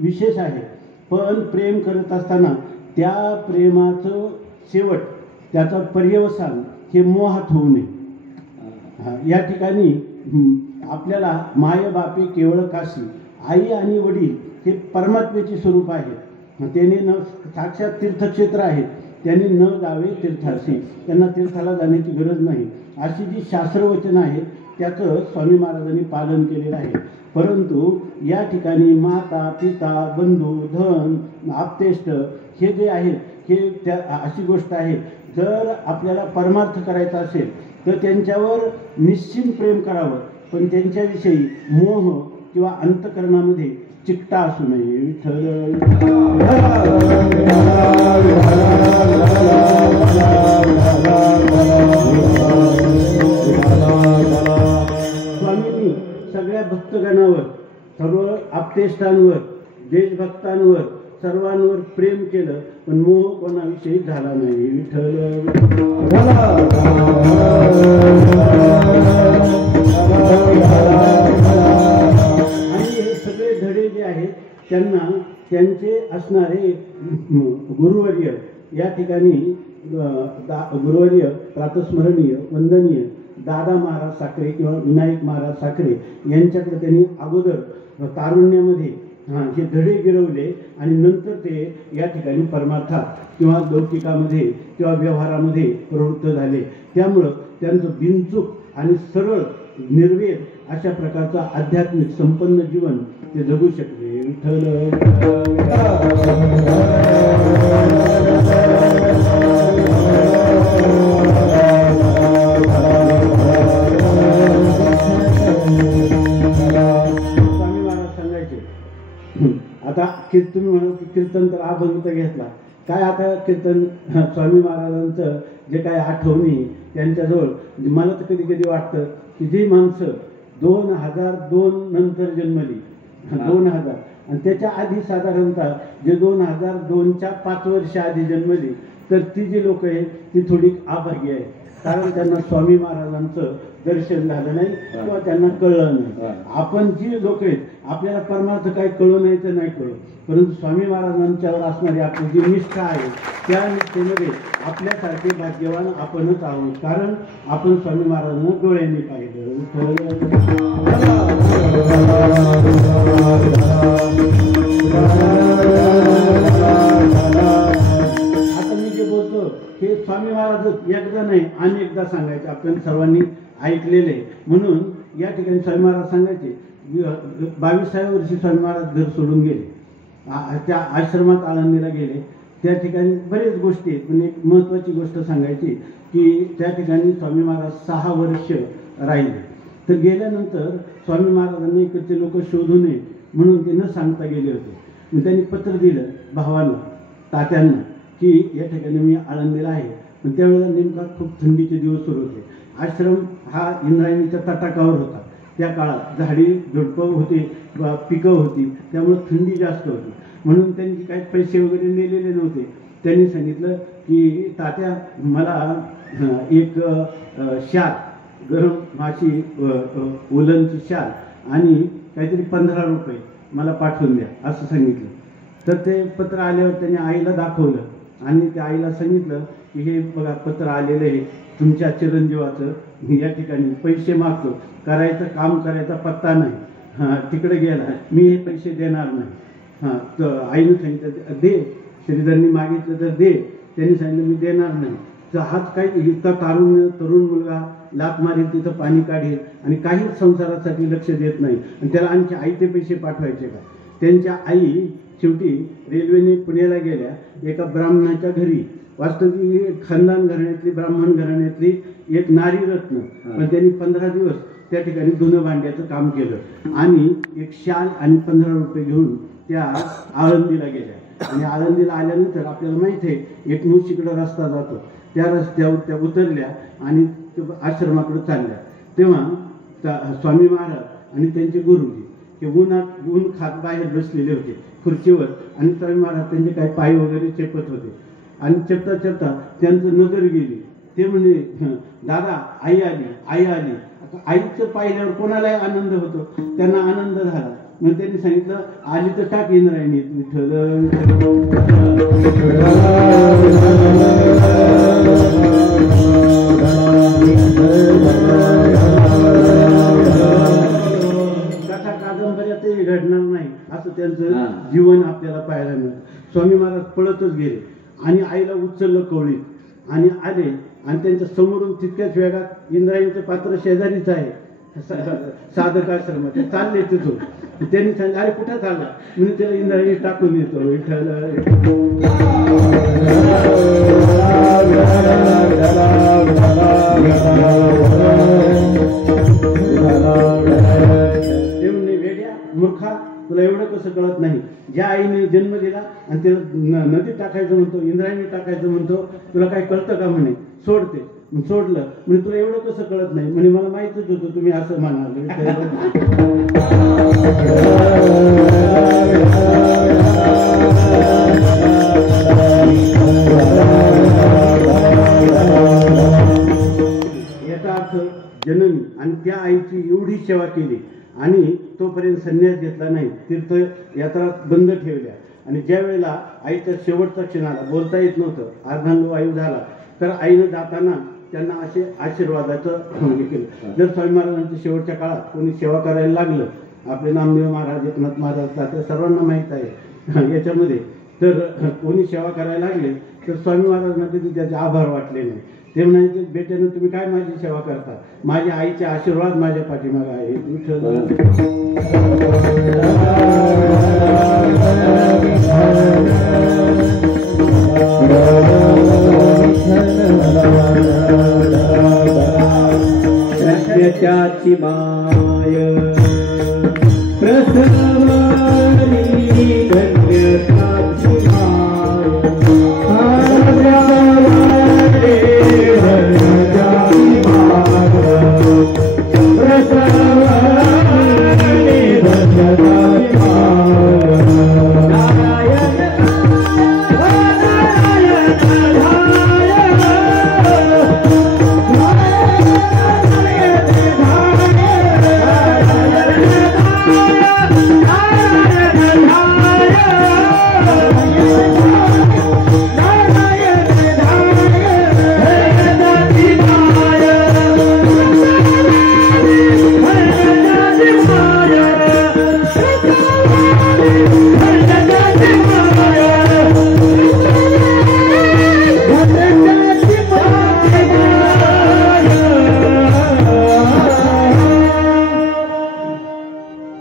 विशेष आहे, पण प्रेम करत असताना त्या प्रेमाचं शेवट, त्याचं पर्यवसान हे मोहात होऊ नये. या ठिकाणी आपल्याला माय बापे केवळ काशी, आई आणि वडील हे परमात्म्याचे स्वरूप आहे. त्याने न साक्षात तीर्थक्षेत्र आहेत, त्यांनी न जावे तीर्थाशी, त्यांना तीर्थाला जाण्याची गरज नाही अशी जी शास्त्रवचन आहेत त्याचं स्वामी महाराजांनी पालन केलेलं आहे. परंतु या ठिकाणी माता पिता बंधू धन आप्तेष्ट हे जे आहेत हे त्या अशी गोष्ट आहे, जर आपल्याला परमार्थ करायचा असेल तर त्यांच्यावर निश्चित प्रेम करावं, पण त्यांच्याविषयी मोह किंवा अंतकरणामध्ये चिकटा असू नये. विठ्ठल स्वामींनी सगळ्या भक्तगणावर, सर्व आप्तेष्टांवर, देशभक्तांवर, सर्वांवर प्रेम केलं, पण मोह कोणाविषयी झाला नाही. विठ्ठल त्यांना त्यांचे असणारे गुरुवर्य या ठिकाणी गुरुवर्य प्रातस्मरणीय वंदनीय दादा महाराज साखरे किंवा विनायक महाराज साखरे यांच्याकडे त्यांनी अगोदर तारुण्यामध्ये हे धडे गिरवले आणि नंतर ते या ठिकाणी परमार्थात किंवा लौकिकामध्ये किंवा व्यवहारामध्ये प्रवृत्त झाले. त्यामुळं त्यांचं बिनचूक आणि सरळ निर्वेद अशा प्रकारचं आध्यात्मिक संपन्न जीवन ते जगू शकले. विठ्ठल स्वामी महाराज सांगायचे, आता कीर्तन म्हणून कीर्तन तर अभंग घेतला काय, आता कीर्तन स्वामी महाराजांचं जे काय आठवणी त्यांच्याजवळ मला तर कधी कधी वाटतं की जी माणसं 2002 नंतर जन्मली, 2000 आणि त्याच्या आधी साधारणतः जे 2002च्या 5 वर्ष आधी जन्मली, तर ती जी लोक आहेत ती थोडी अभागी आहे, कारण त्यांना स्वामी महाराजांचं दर्शन झालं नाही किंवा त्यांना कळलं नाही. आपण जी लोक आहेत आपल्याला परमार्थ काही कळू नाही तर नाही कळू, परंतु स्वामी महाराजांच्यावर असणारी आपली जी निष्ठा आहे त्या निष्ठेमध्ये आपल्यासारखे भाग्यवान आपणच आहोत, कारण आपण स्वामी महाराजांना डोळ्यांनी पाहिलं. आता मी जे बोलतो हे स्वामी महाराज एकदा नाही अनेकदा सांगायचे, आपण सर्वांनी ऐकलेले. म्हणून या ठिकाणी स्वामी महाराज सांगायचे 22व्या वर्षी स्वामी महाराज घर सोडून गेले, त्या आश्रमात आळंदीला गेले. त्या ठिकाणी बरेच गोष्टी आहेत, पण एक महत्त्वाची गोष्ट सांगायची की त्या ठिकाणी स्वामी महाराज 6 वर्ष राहिले. तर गेल्यानंतर स्वामी महाराजांनी इकडचे लोक शोधू नये म्हणून ते न सांगता गेले होते. मग त्यांनी पत्र दिलं भावांना, तात्यांना, की या ठिकाणी मी आळंदीला आहे. पण त्यावेळेला नेमका खूप थंडीचे दिवस सुरू होते. आश्रम हा इंद्रायणीच्या तटाकावर होता. त्या काळात झाडी झुडपं होती, पिकं होती, त्यामुळं थंडी जास्त होती. म्हणून त्यांनी काही पैसे वगैरे नेलेले नव्हते. त्यांनी सांगितलं की तात्या मला एक शाल, गरम माशी उलनची शाल आणि काहीतरी 15 रुपये मला पाठवून द्या असं सांगितलं. तर ते पत्र आल्यावर त्यांनी आईला दाखवलं आणि त्या आईला सांगितलं की हे बघा पत्र आलेलं आहे तुमच्या चिरंजीवाचं, या ठिकाणी पैसे मागतो, करायचं काम करायचा पत्ता नाही, हां तिकडे गेला, मी हे पैसे देणार नाही. हां तर आईने सांगितलं दे, श्रीधरनी मागितलं तर दे. त्यांनी सांगितलं मी देणार नाही. तर हाच काही इतका तरुण मुलगा लात मारील, तिथं पाणी काढेल आणि काहीच संसारासाठी लक्ष देत नाही आणि त्याला आणखी आईचे पैसे पाठवायचे का. त्यांच्या आई शेवटी रेल्वेने पुण्याला गेल्या एका ब्राह्मणाच्या घरी. वास्तविक खानदान घराण्यातली, ब्राह्मण घराण्यातली एक नारी रत्न. पण त्यांनी 15 दिवस त्या ठिकाणी धुणं भांड्याचं काम केलं आणि एक शाल आणि 15 रुपये घेऊन त्या आळंदीला गेल्या. आणि आळंदीला आल्यानंतर आपल्याला माहिती आहे एक मुशीकडं रस्ता जातो, त्या रस्त्यावर त्या उतरल्या आणि आश्रमाकडे चालल्या. तेव्हा स्वामी महाराज आणि त्यांचे गुरुजी हे ऊन खात बाहेर बसलेले होते खुर्चीवर आणि स्वामी महाराज त्यांचे काही पाय वगैरे चेपत होते. आणि चपता चपता त्यांचं नजर गेली. ते म्हणजे दादा आई आली, आई आली. आता आईचं पाहिल्यावर कोणालाही आनंद होतो, त्यांना आनंद झाला. मग त्यांनी सांगितलं आली तर टाक इंद्रायणी विठ्ठल. कथा कादंबऱ्यातही घडणार नाही असं त्यांचं जीवन आपल्याला पाहायला मिळतं. स्वामी महाराज पळतच गेले आणि आईला उचललं कवळीत आणि आले आणि त्यांच्या समोरून तितक्याच वेगात इंद्रायणीचं पात्र शेजारीच आहे साधकाश्रमात चालले तिथून. त्यांनी सांगितलं अरे कुठं चालला, म्हणून त्याला इंद्रायणी टाकून येतो विठ्ठल. ते म्हणजे वेड्या मूर्खा, तुला एवढं कसं कळत नाही. ज्या आईने जन्म दिला आणि त्याला नदीत टाकायचं म्हणतो, इंद्रायणी टाकायचं म्हणतो, तुला काय कळतं का म्हणे. सोडते. सोडलं म्हणजे तुला एवढं कसं कळत नाही म्हणे. मला माहितच होतं तुम्ही असं म्हणाल. याचा अर्थ जननी आणि त्या आईची एवढी सेवा केली आणि तोपर्यंत संन्यास घेतला नाही, तीर्थ यात्रा बंद ठेवल्या. आणि ज्या वेळेला आईचा शेवटचा क्षण आला, बोलता येत नव्हतं, अर्धांगवायू झाला, तर आईनं जाताना त्यांना असे आशीर्वादाचं हे केलं. जर स्वामी महाराजांच्या शेवटच्या काळात कोणी सेवा करायला लागलं, आपले नामदेव महाराज, एकनाथ महाराज, त्या सर्वांना माहीत आहे याच्यामध्ये, तर कोणी सेवा करायला लागले तर स्वामी महाराजांना कधी त्याचे आभार वाटले नाही. ते म्हणायचे बेट्यानं तुम्ही काय माझी सेवा करता, माझ्या आईचे आशीर्वाद माझ्या पाठीमागे आहे. त्याची माय प्रसवरी गण्यताची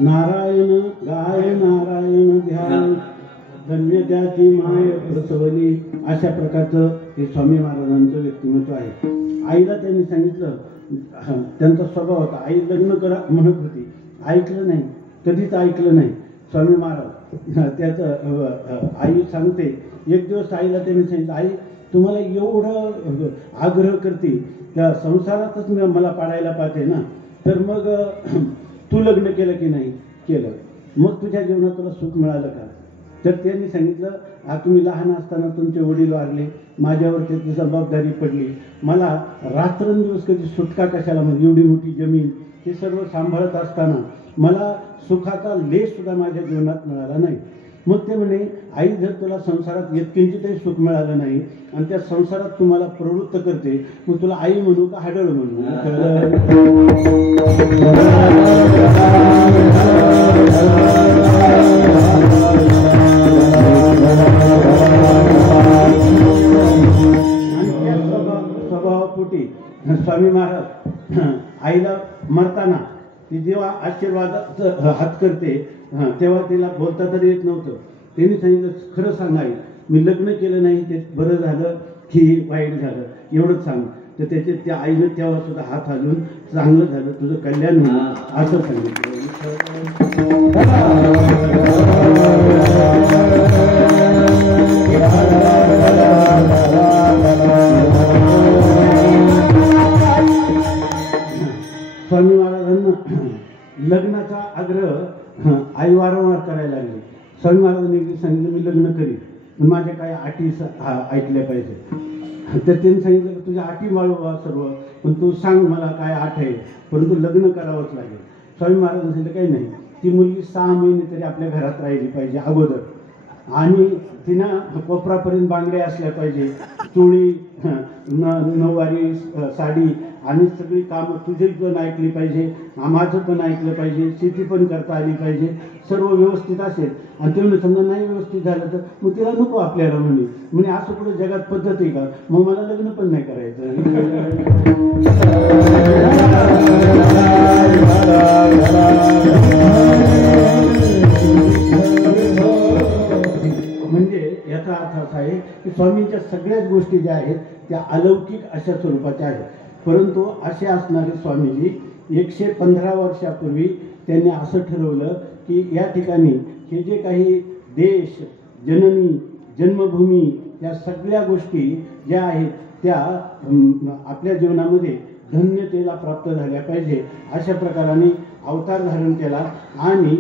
नारायण गाय नारायण ध्यान धन्य त्याची माय प्रसवली. अशा प्रकारचं हे स्वामी महाराजांचं व्यक्तिमत्व आहे. आईला त्यांनी सांगितलं त्यांचा स्वभाव होता. आई लग्न करा म्हणत होती, ऐकलं नाही, कधीच ऐकलं नाही स्वामी महाराज. त्याचं आई सांगते, एक दिवस आईला त्यांनी सांगितलं, आई तुम्हाला एवढं आग्रह करते त्या संसारातच मला पाडायला पाहते ना, तर मग तू लग्न केलं की नाही केलं, मग तुझ्या जीवनात तुला सुख मिळालं का? तर त्यांनी सांगितलं, तुम्ही लहान असताना तुमचे वडील वारले, माझ्यावर त्याची जबाबदारी पडली, मला रात्रंदिवस कधी सुटका कशाला, म्हणजे एवढी मोठी जमीन हे सर्व सांभाळत असताना मला सुखाचा लेस सुद्धा माझ्या जीवनात मिळाला नाही. मग ते म्हणे, आई जर तुला संसारात यत्किंचितही सुख मिळालं नाही आणि त्या संसारात तुम्हाला प्रवृत्त करते, मग तुला आई म्हणू का हाडळ म्हणू? आणि त्या स्वभावापोटी स्वामी महाराज आईला मरताना ती जेव्हा आशीर्वादाचा हात करते तेव्हा तिला बोलता तरी येत नव्हतं. त्यांनी सांगितलं, खरं सांग आई, मी लग्न केलं नाही ते बरं झालं की वाईट झालं, एवढंच सांग. तर त्याचे त्या आईनं तेव्हा सुद्धा हात हलवून, चांगलं झालं, तुझं कल्याण होईल असं सांगितलं. स्वामी महाराजांना लग्नाचा आग्रह आई वारंवार करायला लागली. स्वामी महाराजांनी सांगितलं, मी लग्न करीन, पण माझ्या काही अटी ऐकल्या पाहिजे. तर त्यांनी सांगितलं की तुझ्या अटी माळवा सर्व, पण तू सांग मला काय आठ आहे, परंतु लग्न करावंच लागेल. स्वामी महाराजांनी सांगितलं, काही नाही, ती मुलगी 6 महिने तरी आपल्या घरात राहिली पाहिजे अगोदर, आणि तिनं कोपरापर्यंत बांगड्या असल्या पाहिजे, चोळी नऊवारी साडी आणि सगळी कामं तुझी पण ऐकली पाहिजे, माझं पण ऐकलं पाहिजे, शेती पण करता आली पाहिजे, सर्व व्यवस्थित असेल. आणि तेवढं समजा नाही व्यवस्थित झालं तर मग तिला नको आपल्याला म्हणे असं कुठं जगात पद्धत आहे का, मग मला लग्न पण नाही करायचं. म्हणजे याचा अर्थ असा आहे की स्वामींच्या सगळ्याच गोष्टी ज्या आहेत त्या अलौकिक अशा स्वरूपाच्या आहेत. परंतु असे असणारे स्वामीजी 115 वर्षापूर्वी त्यांनी असं ठरवलं की या ठिकाणी हे जे काही देश, जननी, जन्मभूमी या सगळ्या गोष्टी ज्या आहेत त्या आपल्या जीवनामध्ये धन्यतेला प्राप्त झाल्या पाहिजे, अशा प्रकाराने अवतार धारण केला. आणि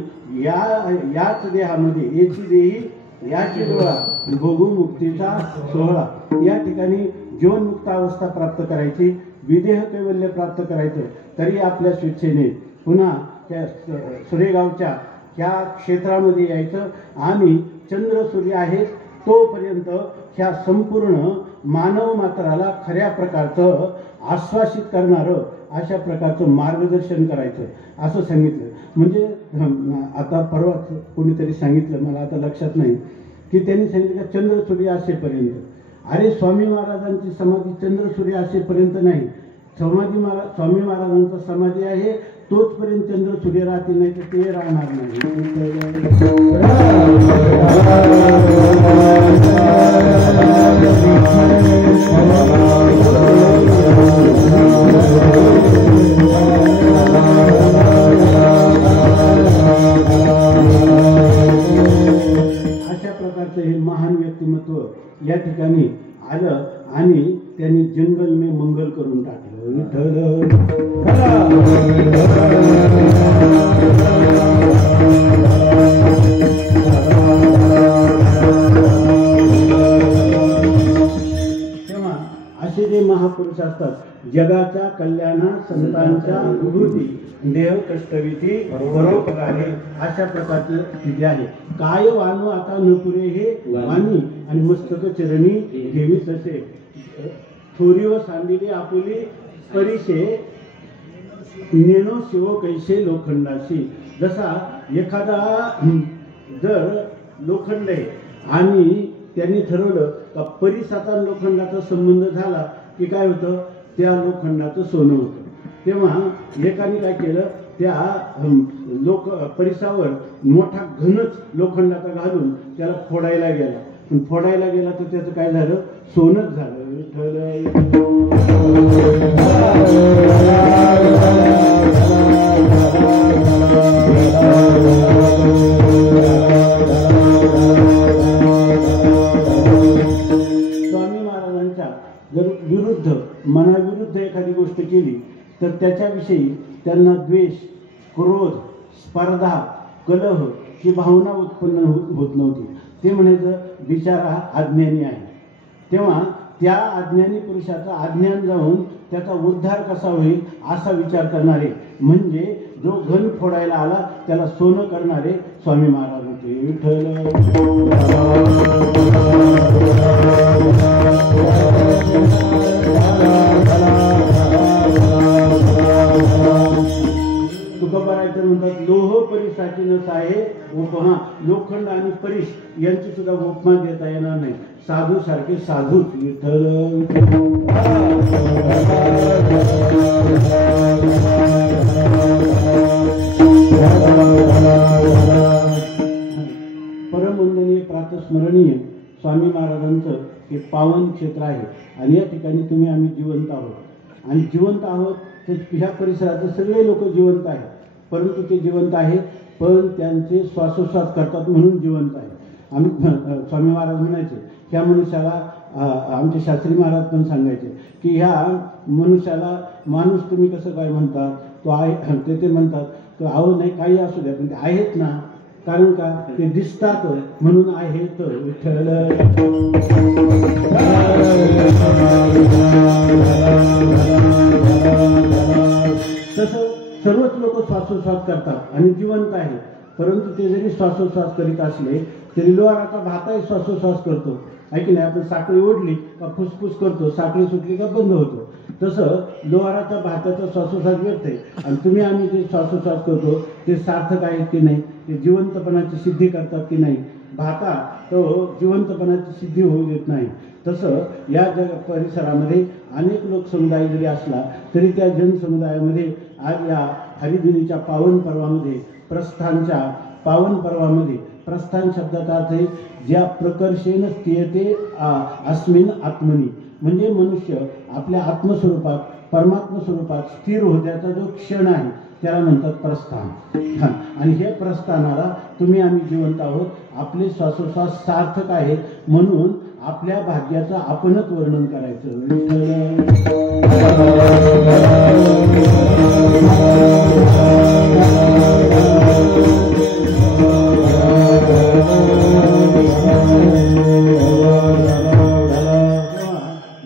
याच देहामध्ये याची देही याची डोळा भोगू मुक्तीचा सोहळा, या ठिकाणी जीवनमुक्त अवस्था प्राप्त करायची, विदेह कैवल्य प्राप्त करायचं, तरी आपल्या स्वेच्छेने पुन्हा त्या सुरेगावच्या ह्या क्षेत्रामध्ये यायचं. आणि चंद्र सूर्य आहेत तोपर्यंत ह्या संपूर्ण मानव मात्राला खऱ्या प्रकारचं आश्वासित करणारं अशा प्रकारचं मार्गदर्शन करायचं असं सांगितलं. म्हणजे आता परवाच कोणीतरी सांगितलं, मला आता लक्षात नाही, की त्यांनी सांगितलं का चंद्र सूर्य असेपर्यंत. अरे स्वामी महाराजांची समाधी चंद्र सूर्य असेपर्यंत नाही, स्वामी महाराजांचा समाधी आहे तोचपर्यंत चंद्र सूर्य राहतील, नाही तर ते राहणार नाही. अशा प्रकारचं हे महान व्यक्तिमत्व या ठिकाणी आलं आणि त्यांनी जंगल में मंगल करून टाकलं. तेव्हा असे जे महापुरुष असतात, जगाच्या कल्याणा संतांच्या विभूती देह कष्टविधी परोपकारी अशा प्रकारची स्थिती आहे. काय वाणू आता न पुरे हे वाणी आणि मस्तक चरणी घेवी तसे, थोरी व सांदिले आपुली परिशे नेनो शिव कैसे लोखंडाशी. जसा एखादा जर लोखंड आहे आणि त्यांनी ठरवलं का परिसाचा लोखंडाचा संबंध झाला की काय होतं, त्या लोखंडाचं सोनं होतं. तेव्हा एकाने काय केलं, त्या परिसावर मोठा घनच लोखंडाचा घालून त्याला फोडायला गेला. फोडायला गेला तर त्याचं काय झालं, सोनच झालं. जर विरुद्ध मनाविरुद्ध एखादी गोष्ट केली तर त्याच्याविषयी त्यांना द्वेष, क्रोध, स्पर्धा, कलह ही भावना उत्पन्न होत नव्हती. ते म्हणायचं बिचारा अज्ञानी आहे. तेव्हा त्या अज्ञानी पुरुषाचा अज्ञान जाऊन त्याचा उद्धार कसा होईल असा विचार करणारे, म्हणजे जो घन फोडायला आला त्याला सोनं करणारे स्वामी महाराज होते. विठ्ठल तुकोबारायचं म्हणतात लोह परिसाची नस आहे उपमा. लोखंड आणि परिस यांची सुद्धा उपमा देता येणार नाही. साधू सारखे साधूच. विठ्ठल परमवंदनीय प्रातस्मरणीय स्वामी महाराजांचं हे पावन क्षेत्र आहे. आणि या ठिकाणी आम्ही जिवंत आहोत. आणि जिवंत आहोत तर ह्या परिसराचे सगळे लोक जिवंत आहेत. परंतु ते जिवंत आहेत पण त्यांचे श्वासोश्वास करतात म्हणून जिवंत आहे. आम्ही स्वामी महाराज म्हणायचे ह्या मनुष्याला, आमचे शास्त्री महाराज पण सांगायचे की ह्या मनुष्याला माणूस तुम्ही कसं काय म्हणतात, तो आहे. ते म्हणतात तो अहो नाही काही असू द्या पण ते आहेत ना. कारण का ते दिसतात म्हणून आहेत. विठ्ठल तसं सर्वच लोक श्वासोश्वास करतात आणि जिवंत आहेत. परंतु ते जरी श्वासोश्वास करीत असले तरी लोहाराचा भाताही श्वासोश्वास करतो. आहे की नाही. आपण साखळी ओढली का फुसफुस करतो, साखळी सुटली का बंद होतो. तसं लोहाराचा भाताचा श्वासोश्वास व्यर्थ आहे. आणि आम्ही जे श्वासोश्वास करतो ते सार्थक आहेत की नाही, ते जिवंतपणाची सिद्धी करतात की नाही. भाता तो जिवंतपणाची सिद्धी होऊ देत नाही. तसं या परिसरामध्ये अनेक लोक समुदाय जरी असला तरी त्या जनसमुदायामध्ये आज या हरिदिनीच्या पावन पर्वामध्ये, प्रस्थानच्या पावन पर्वामध्ये, प्रस्थान शब्दाचा अर्थ आहे ज्या प्रकर्षेन स्थियते अस्मिन आत्मनी, म्हणजे मनुष्य आपल्या आत्मस्वरूपात, परमात्म स्वरूपात स्थिर होण्याचा जो क्षण आहे त्याला म्हणतात प्रस्थान. आणि हे प्रस्थानाला आम्ही जिवंत आहोत. आपले श्वासोश्वास सार्थक आहेत म्हणून आपल्या भाग्याचं आपणच वर्णन करायचं.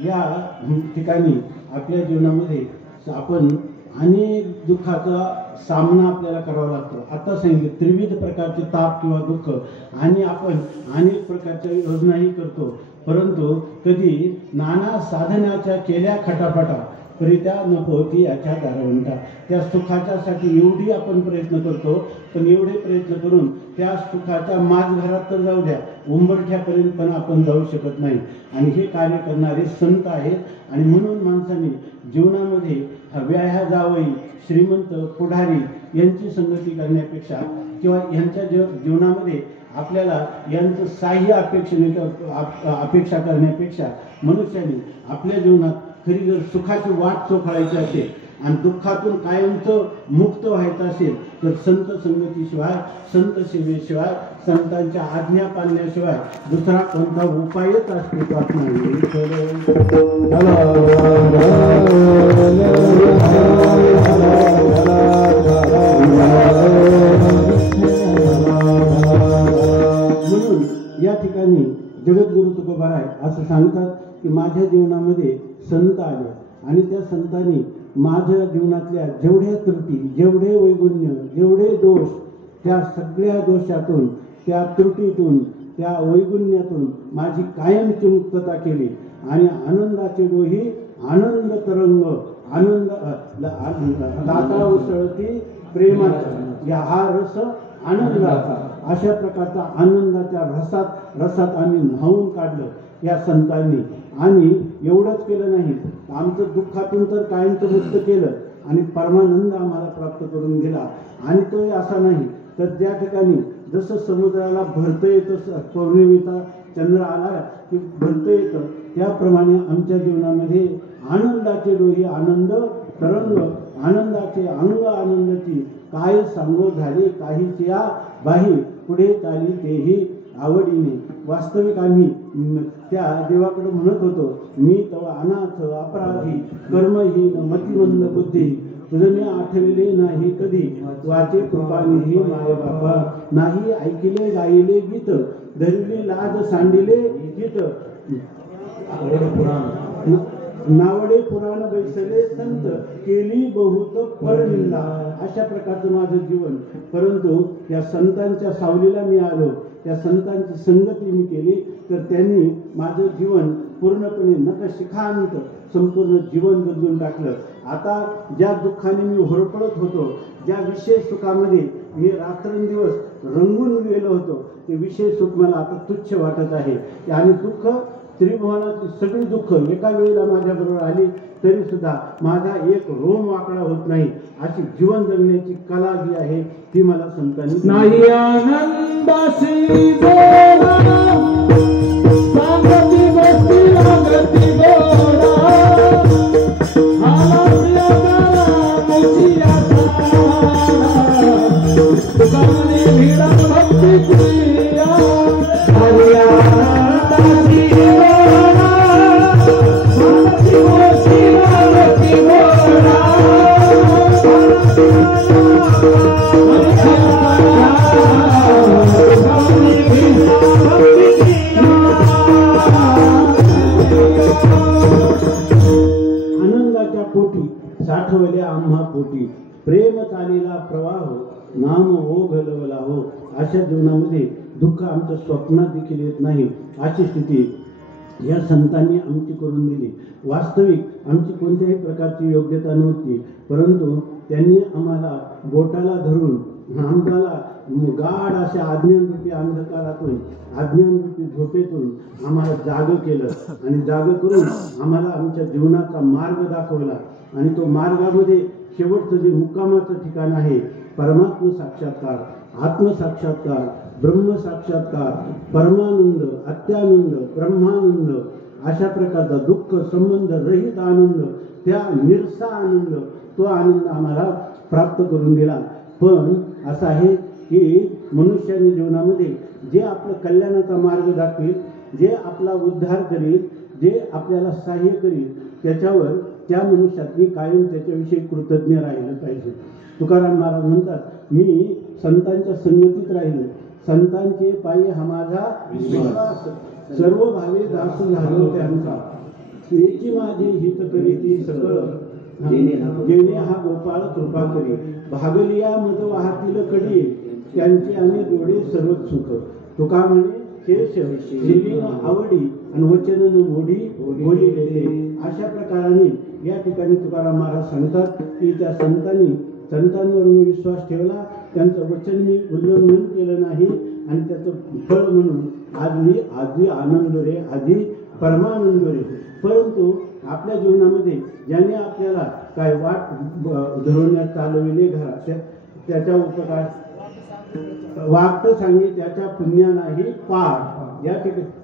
या ठिकाणी आपल्या जीवनामध्ये आपण अनेक दुःखाचा सामना आपल्याला करावा लागतो. आता सांगितलं त्रिविध प्रकारचे ताप किंवा दुःख आणि आपण अनेक प्रकारच्या योजनाही करतो. परंतु कधी नाना साधनाच्या केल्या खटापटा परित्या न पोहती याच्या दारवंटा. त्या सुखाच्यासाठी एवढी आपण प्रयत्न करतो पण एवढे प्रयत्न करून त्या सुखाच्या माझघरात तर जाऊ द्या उंबरठ्यापर्यंत पण आपण जाऊ शकत नाही. आणि हे कार्य करणारे संत आहेत. आणि म्हणून माणसाने जीवनामध्ये व्याह्या जावई, श्रीमंत, पुढारी यांची संगती करण्यापेक्षा किंवा यांच्या जीवनामध्ये आपल्याला यांचं साह्य अपेक्षा करण्यापेक्षा मनुष्याने आपल्या जीवनात खरी जर सुखाची वाट चोखाळायची असेल आणि दुःखातून कायमचं मुक्त व्हायचं असेल तर संत संगतीशिवाय, संत सेवेशिवाय, संतांच्या आज्ञा पाळण्याशिवाय दुसरा कोणता उपायच अस्तित्वात नाही. म्हणून या ठिकाणी जगद्गुरु तुकोबाराय असं सांगतात की माझ्या जीवनामध्ये संत आले आणि त्या संतांनी माझ्या जीवनातल्या जेवढ्या त्रुटी, जेवढे वैगुण्य, जेवढे दोष, त्या सगळ्या दोषातून, त्या त्रुटीतून, त्या वैगुण्यातून माझी कायमची मुक्तता केली. आणि आनंदाचे डोही आनंद तरंग, आनंद दाता उसळती प्रेमाचा, हा रस आनंदाचा. अशा प्रकारचा आनंदाच्या रसात आम्ही न्हावून काढलं या संतांनी. आणि एवढंच केलं नाही, आमचं दुःखातून तर कायमचं मुक्त केलं आणि परमानंद आम्हाला प्राप्त करून दिला. आणि तो असा नाही तर त्या ठिकाणी जसं समुद्राला भरतं येतं, पौर्णिमेचा चंद्र आला की भरतं येतं, त्याप्रमाणे आमच्या जीवनामध्ये आनंदाचे डोही आनंद तरंग, आनंदाचे अंग आनंदाची काय सांगो झाले काहीच या बाही, पुढे चाली तेही आवडीने वास्तविक आम्ही त्या देवाकडे म्हणत होतो, मी तव अनाथ अपराधी कर्महीन मतिमंद बुद्धी तुझने आठविले नाही कधी वाचे कृपानिधी माय बापा नाही ऐकिले गायले गीत धरिले लाज सांडिले गीत नावडे पुराण बैसले संत केली बहुत परनिंदा. अशा प्रकारचं माझं जीवन. परंतु या संतांच्या सावलीला मी आलो, त्या संतांची संगती मी केली, तर त्यांनी माझं जीवन पूर्णपणे नखशिखांत संपूर्ण जीवन बदलून टाकलं. आता ज्या दुःखाने मी होरपळत होतो, ज्या विशेष सुखामध्ये मी रात्रंदिवस रंगून गेलो होतो, ते विशेष सुख मला आता तुच्छ वाटत आहे. आणि दुःख त्रिभुवनाची सगळी दुःख एका वेळेला माझ्याबरोबर आली तरी सुद्धा माझा एक रोम वाकडा होत नाही. अशी जीवन जगण्याची कला जी आहे ती मला संतांनी नाही आनंदाशी गोडा सांगती बसती लागती गोडा आलासिया गाला मुचिया साडा तुकाने भिडा भक्ती प्रिया नाही आनंदाशी गोडा सांगती बसती लागती गोडा आनंदाच्या पोटी साठवल्या आम्हा पोटी प्रेम चालीला प्रवाह नाम ओघलवला हो. अशा जीवनामध्ये दुःख आमच्या स्वप्नात देखील येत नाही. अशी स्थिती या संतांनी आमची करून दिली. वास्तविक आमची कोणत्याही प्रकारची योग्यता नव्हती, परंतु त्यांनी आम्हाला बोटाला धरून आम्हाला गाढ अशा अज्ञानरूपी अंधकारातून अज्ञानरूपी झोपेतून आम्हाला जाग केलं आणि जाग करून आम्हाला आमच्या जीवनाचा मार्ग दाखवला. आणि तो मार्गामध्ये शेवटचं जे मुक्कामाचं ठिकाण आहे, परमात्म साक्षात्कार, आत्मसाक्षात्कार, ब्रह्मसाक्षात्कार, परमानंद, अत्यानंद, ब्रह्मानंद, अशा प्रकारचा दुःख संबंध रहित आनंद, त्या निरसा आनंद, तो आनंद आम्हाला प्राप्त करून दिला. पण असं आहे की मनुष्याने जीवनामध्ये जे आपलं कल्याणाचा मार्ग दाखवेल, जे आपला उद्धार करेल, जे आपल्याला सहाय्य करेल, त्याच्यावर त्या मनुष्यातनी कायम त्याच्याविषयी कृतज्ञ राहिलं पाहिजे. तुकाराम महाराज म्हणतात, मी संतांच्या संगतीत राहिलो, संतांचे पायी हा माझा विश्वास, सर्व भावे दास झालो त्यांचा, त्याची माझी हित करीती सकळ, जेणे हा गोपाळ कृपा करी, भागलिया मज वाहतील कडी, त्यांची आणि जोडे सर्व सुख. तुका म्हणे शेष शिलीन आवडी आणि वचनन मोडी बोली देते. अशा प्रकाराने या ठिकाणी तुकाराम महाराज सांगतात की त्या संतांवर मी विश्वास ठेवला, त्यांचं वचन मी उल्लंघन केलं नाही आणि त्याचं फळ म्हणून आधी आनंद रे, आधी परमानंद रे. परंतु आपल्या जीवनामध्ये ज्याने आपल्याला काय वाट धरवण्यात चालविले घरात, त्याच्या उपकार वागत सांगे त्याच्या पुण्यानाही पाठ. या ठिकाणी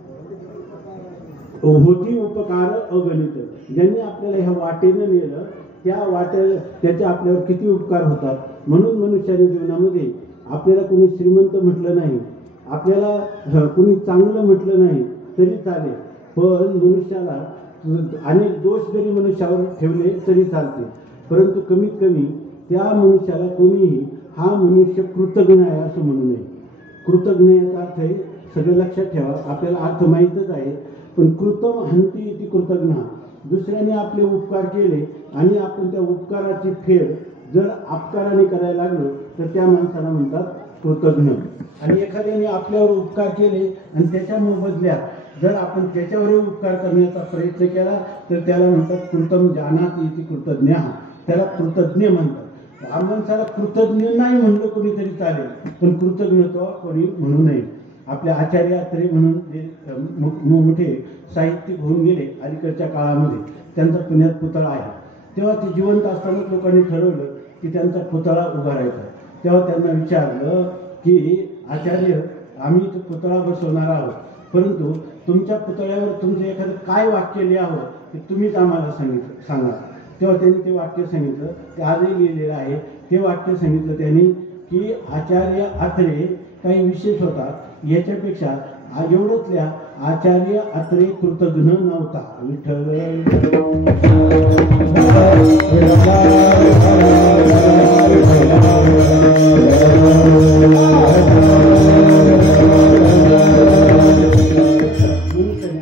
होती उपकार अगणित. ज्यांनी आपल्याला ह्या वाटेनं नेलं, त्याचे आपल्यावर किती उपकार होतात. म्हणून मनुष्याच्या जीवनामध्ये आपल्याला कोणी श्रीमंत म्हटलं नाही, आपल्याला कोणी चांगलं म्हटलं नाही तरी चालेल, पण मनुष्याला अनेक दोष जरी मनुष्यावर ठेवले तरी चालते, परंतु कमीत कमी त्या मनुष्याला कोणीही हा मनुष्य कृतज्ञ आहे असं म्हणू नये. कृतज्ञ याचा अर्थ आहे, सगळं लक्षात ठेवा, आपल्याला अर्थ माहीतच आहे, पण कृतम हंती ती कृतज्ञ. दुसऱ्याने आपले उपकार केले आणि आपण त्या उपकाराची फेड जर अपकाराने करायला लागलो तर त्या माणसाला म्हणतात कृतज्ञ. आणि एखाद्याने आपल्यावर उपकार केले आणि त्याच्या मोबदल्यात जर आपण त्याच्यावरही उपकार करण्याचा प्रयत्न केला तर त्याला म्हणतात कृतम जानाति इति कृतज्ञ. त्याला कृतज्ञ म्हणतात. माणसाला कृतज्ञ नाही म्हणलं कोणीतरी चालेल, पण कृतज्ञत्व कोणी म्हणू नये. आपल्या आचार्य अत्रे म्हणून जे मोठे साहित्यिक होऊन गेले अलीकडच्या काळामध्ये, त्यांचा पुण्यात पुतळा आहे. तेव्हा ते जिवंत असतानाच लोकांनी ठरवलं की त्यांचा पुतळा उभारायचा. तेव्हा त्यांना विचारलं की आचार्य, आम्ही तो पुतळा बसवणार आहोत, परंतु तुमच्या पुतळ्यावर तुमचं एखादं काय वाक्य लिहावं ते तुम्हीच आम्हाला सांगा. तेव्हा त्यांनी ते वाक्य सांगितलं, ते आजही लिहिलेलं आहे. ते वाक्य सांगितलं त्यांनी की आचार्य अत्रे काही विशेष होतात याच्यापेक्षा एवढंच आचार्य अत्रे कृतघ्न नव्हता. विठ्ठल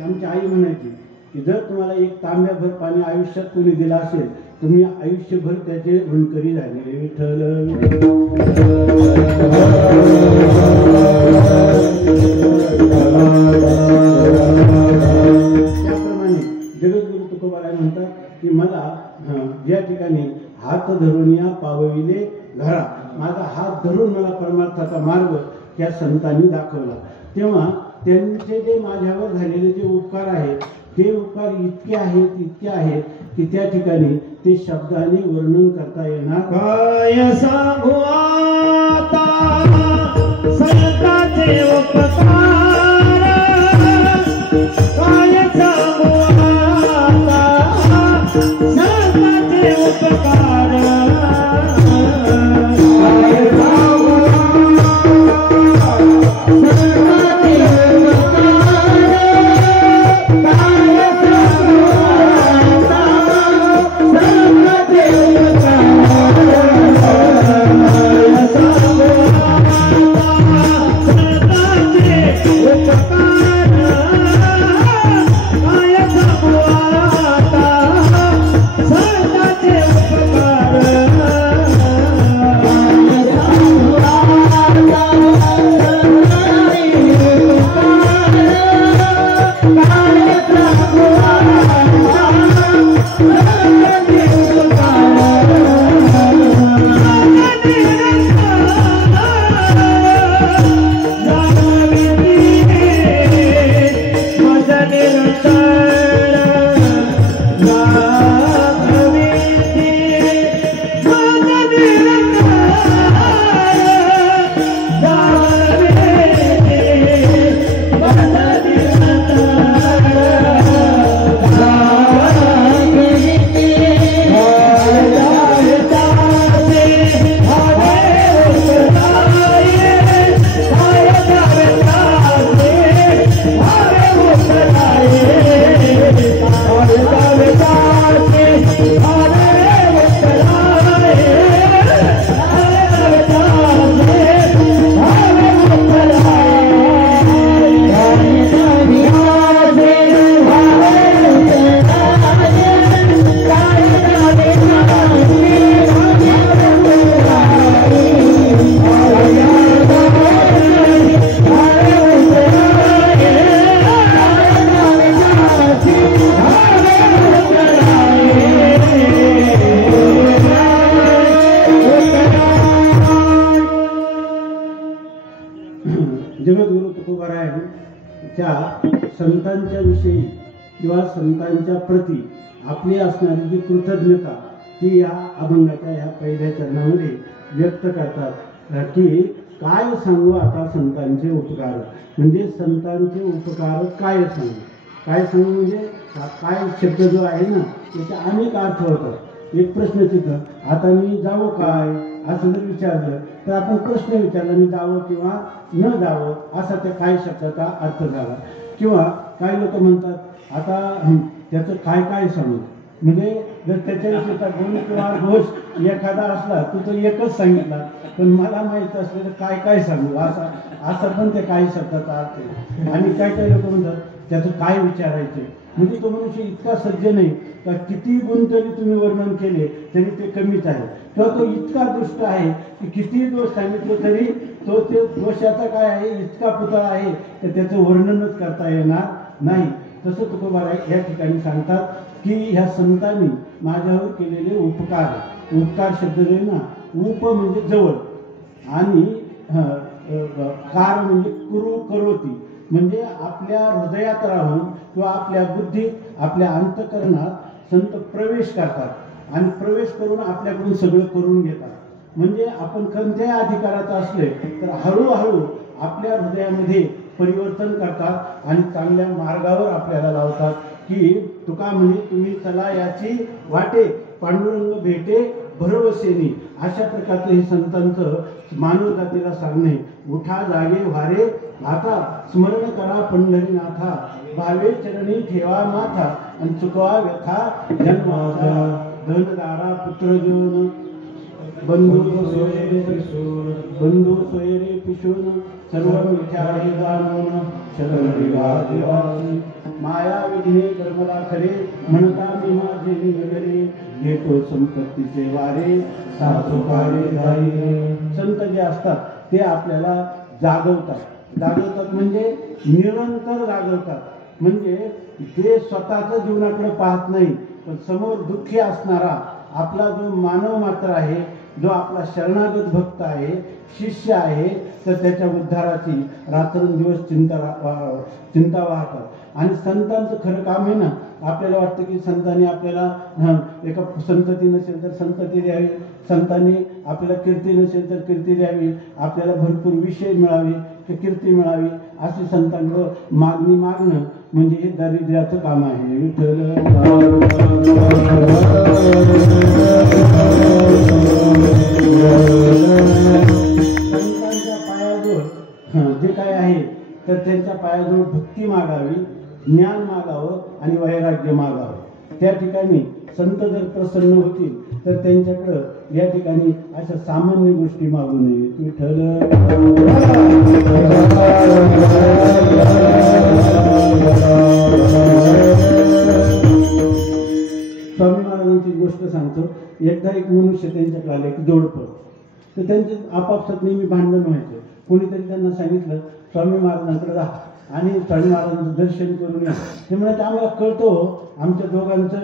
आमची आई म्हणायची की जर तुम्हाला एक तांब्याभर पाणी आयुष्यात कोणी दिलं असेल तुम्ही आयुष्यभर त्याचे ऋणकरी झालेले. विठ्ठल त्याप्रमाणे जगद्गुरु तुकोबाराय म्हणतात की मला ज्या ठिकाणी हात धरून या पावविले घरा, माझा हात धरून मला परमार्थाचा मार्ग त्या संतांनी दाखवला. तेव्हा त्यांचे जे माझ्यावर झालेले जे उपकार आहेत ते उपकार इतके आहेत की त्या ठिकाणी ते शब्दाने वर्णन करता येणार. काय सांगू आता संतांचे उपकार, काय सांगू आता संतांचे उपकार, काय सांगू जगद्गुरु तुकोबाराय त्या संतांच्या विषयी किंवा संतांच्या प्रती आपली असणारी जी कृतज्ञता ती या अभंगाच्या ह्या पहिल्या चरणामध्ये व्यक्त करतात की काय सांगू आता संतांचे उपकार. म्हणजे संतांचे उपकार काय सांगू म्हणजे काय शब्द जो आहे ना त्याचे अनेक अर्थ होतात. एक प्रश्नचिन्ह, आता मी जावं काय असं जर विचारलं तर आपण प्रश्न विचारला मी जावं किंवा न जावं असा त्या काय शब्दाचा अर्थ झाला. किंवा काही लोक म्हणतात आता त्याचं काय सांगू, म्हणजे जर त्याच्याविषयीचा गुण किंवा दोष एखादा असला तो एकच सांगितला पण मला माहीत असलं तर काय सांगू असा पण ते काही शब्दाचा अर्थ आहे. आणि काही लोक म्हणतात त्याचं काय विचारायचे, म्हणजे तो मनुष्य इतका सज्ज नाही का किती गुण तरी तुम्ही वर्णन केले तरी ते कमीच आहे, किंवा तो इतका दुष्ट आहे की किती दोष सांगितलं तरी तो ते दोषाचा काय आहे इतका पुतळा आहे तर त्याचं वर्णनच करता येणार नाही. तसं तुकोबाराय या ठिकाणी सांगतात की ह्या संतांनी माझ्यावर केलेले उपकार शब्द आहे ना, उप म्हणजे जवळ आणि कार म्हणजे करोती म्हणजे आपल्या हृदयात राहून किंवा आपल्या बुद्धीत आपल्या अंतःकरणात संत प्रवेश करतात आणि प्रवेश करून आपल्याकडून सगळं करून घेतात. म्हणजे आपण कोणत्याही अधिकारात असले तर हळूहळू आपल्या हृदयामध्ये परिवर्तन करतात आणि चांगल्या मार्गावर आपल्याला लावतात की तुका म्हणे तुम्ही चला याची वाटे पांडुरंग भेटे भरवसेनी. अशा प्रकारचं हे संतांचं मानव जातीला सांगणे. उठा जागे व्हारे आता स्मरण करा पंढरीनाथा, भावे चरणी ठेवा माथा, आणि चुकवा व्यथा जन्माचा. धनदारा पुत्र देऊन बंधू सोयरे पिशून, सर्व मिथ्याही जाणून शरण माया विघ्ने कर्मला खरे, म्हणता मी माझे निगरे, घेतो संपत्तीचे वारे सासुकारे धाई. संत जे असतात ते आपल्याला जागवतात म्हणजे निरंतर जागवतात. म्हणजे ते स्वतःच्या जीवनाकडे पाहत नाही, पण समोर दुःखी असणारा आपला जो मानव मात्र आहे, जो आपला शरणागत भक्त आहे, शिष्य आहे, तर त्याच्या उद्धाराची रात्रंदिवस चिंता वाहतात. आणि संतांचं खरं काम आहे ना, आपल्याला वाटतं की संतांनी आपल्याला एका संतती नसेल तर संतती द्यावी, संतांनी आपल्याला कीर्ती नसेल तर कीर्ती द्यावी, आपल्याला भरपूर विषय मिळावे की कीर्ती मिळावी, अशी संतांकडं मागणी मागणं म्हणजे हे दारिद्र्याचं काम आहे. विठ्ठल संतांच्या पायाजवळ जे काय आहे तर त्यांच्या पायाजवळ भक्ती मागावी, ज्ञान मागावं आणि वैराग्य मागावं. त्या ठिकाणी संत जर प्रसन्न होतील तर त्यांच्याकडं या ठिकाणी अशा सामान्य गोष्टी मागू नये. विठ्ठल स्वामी महाराजांची गोष्ट सांगतो. एकदा एक मनुष्य त्यांच्याकडे आले, एक जोडपं, तर त्यांचे आपापसात नेहमी भांडण व्हायचं. कोणीतरी त्यांना सांगितलं स्वामी महाराजांकडे जा आणि स्वामी महाराजांचं दर्शन करून या. ते म्हणत आम्हाला कळतो, आमच्या दोघांचं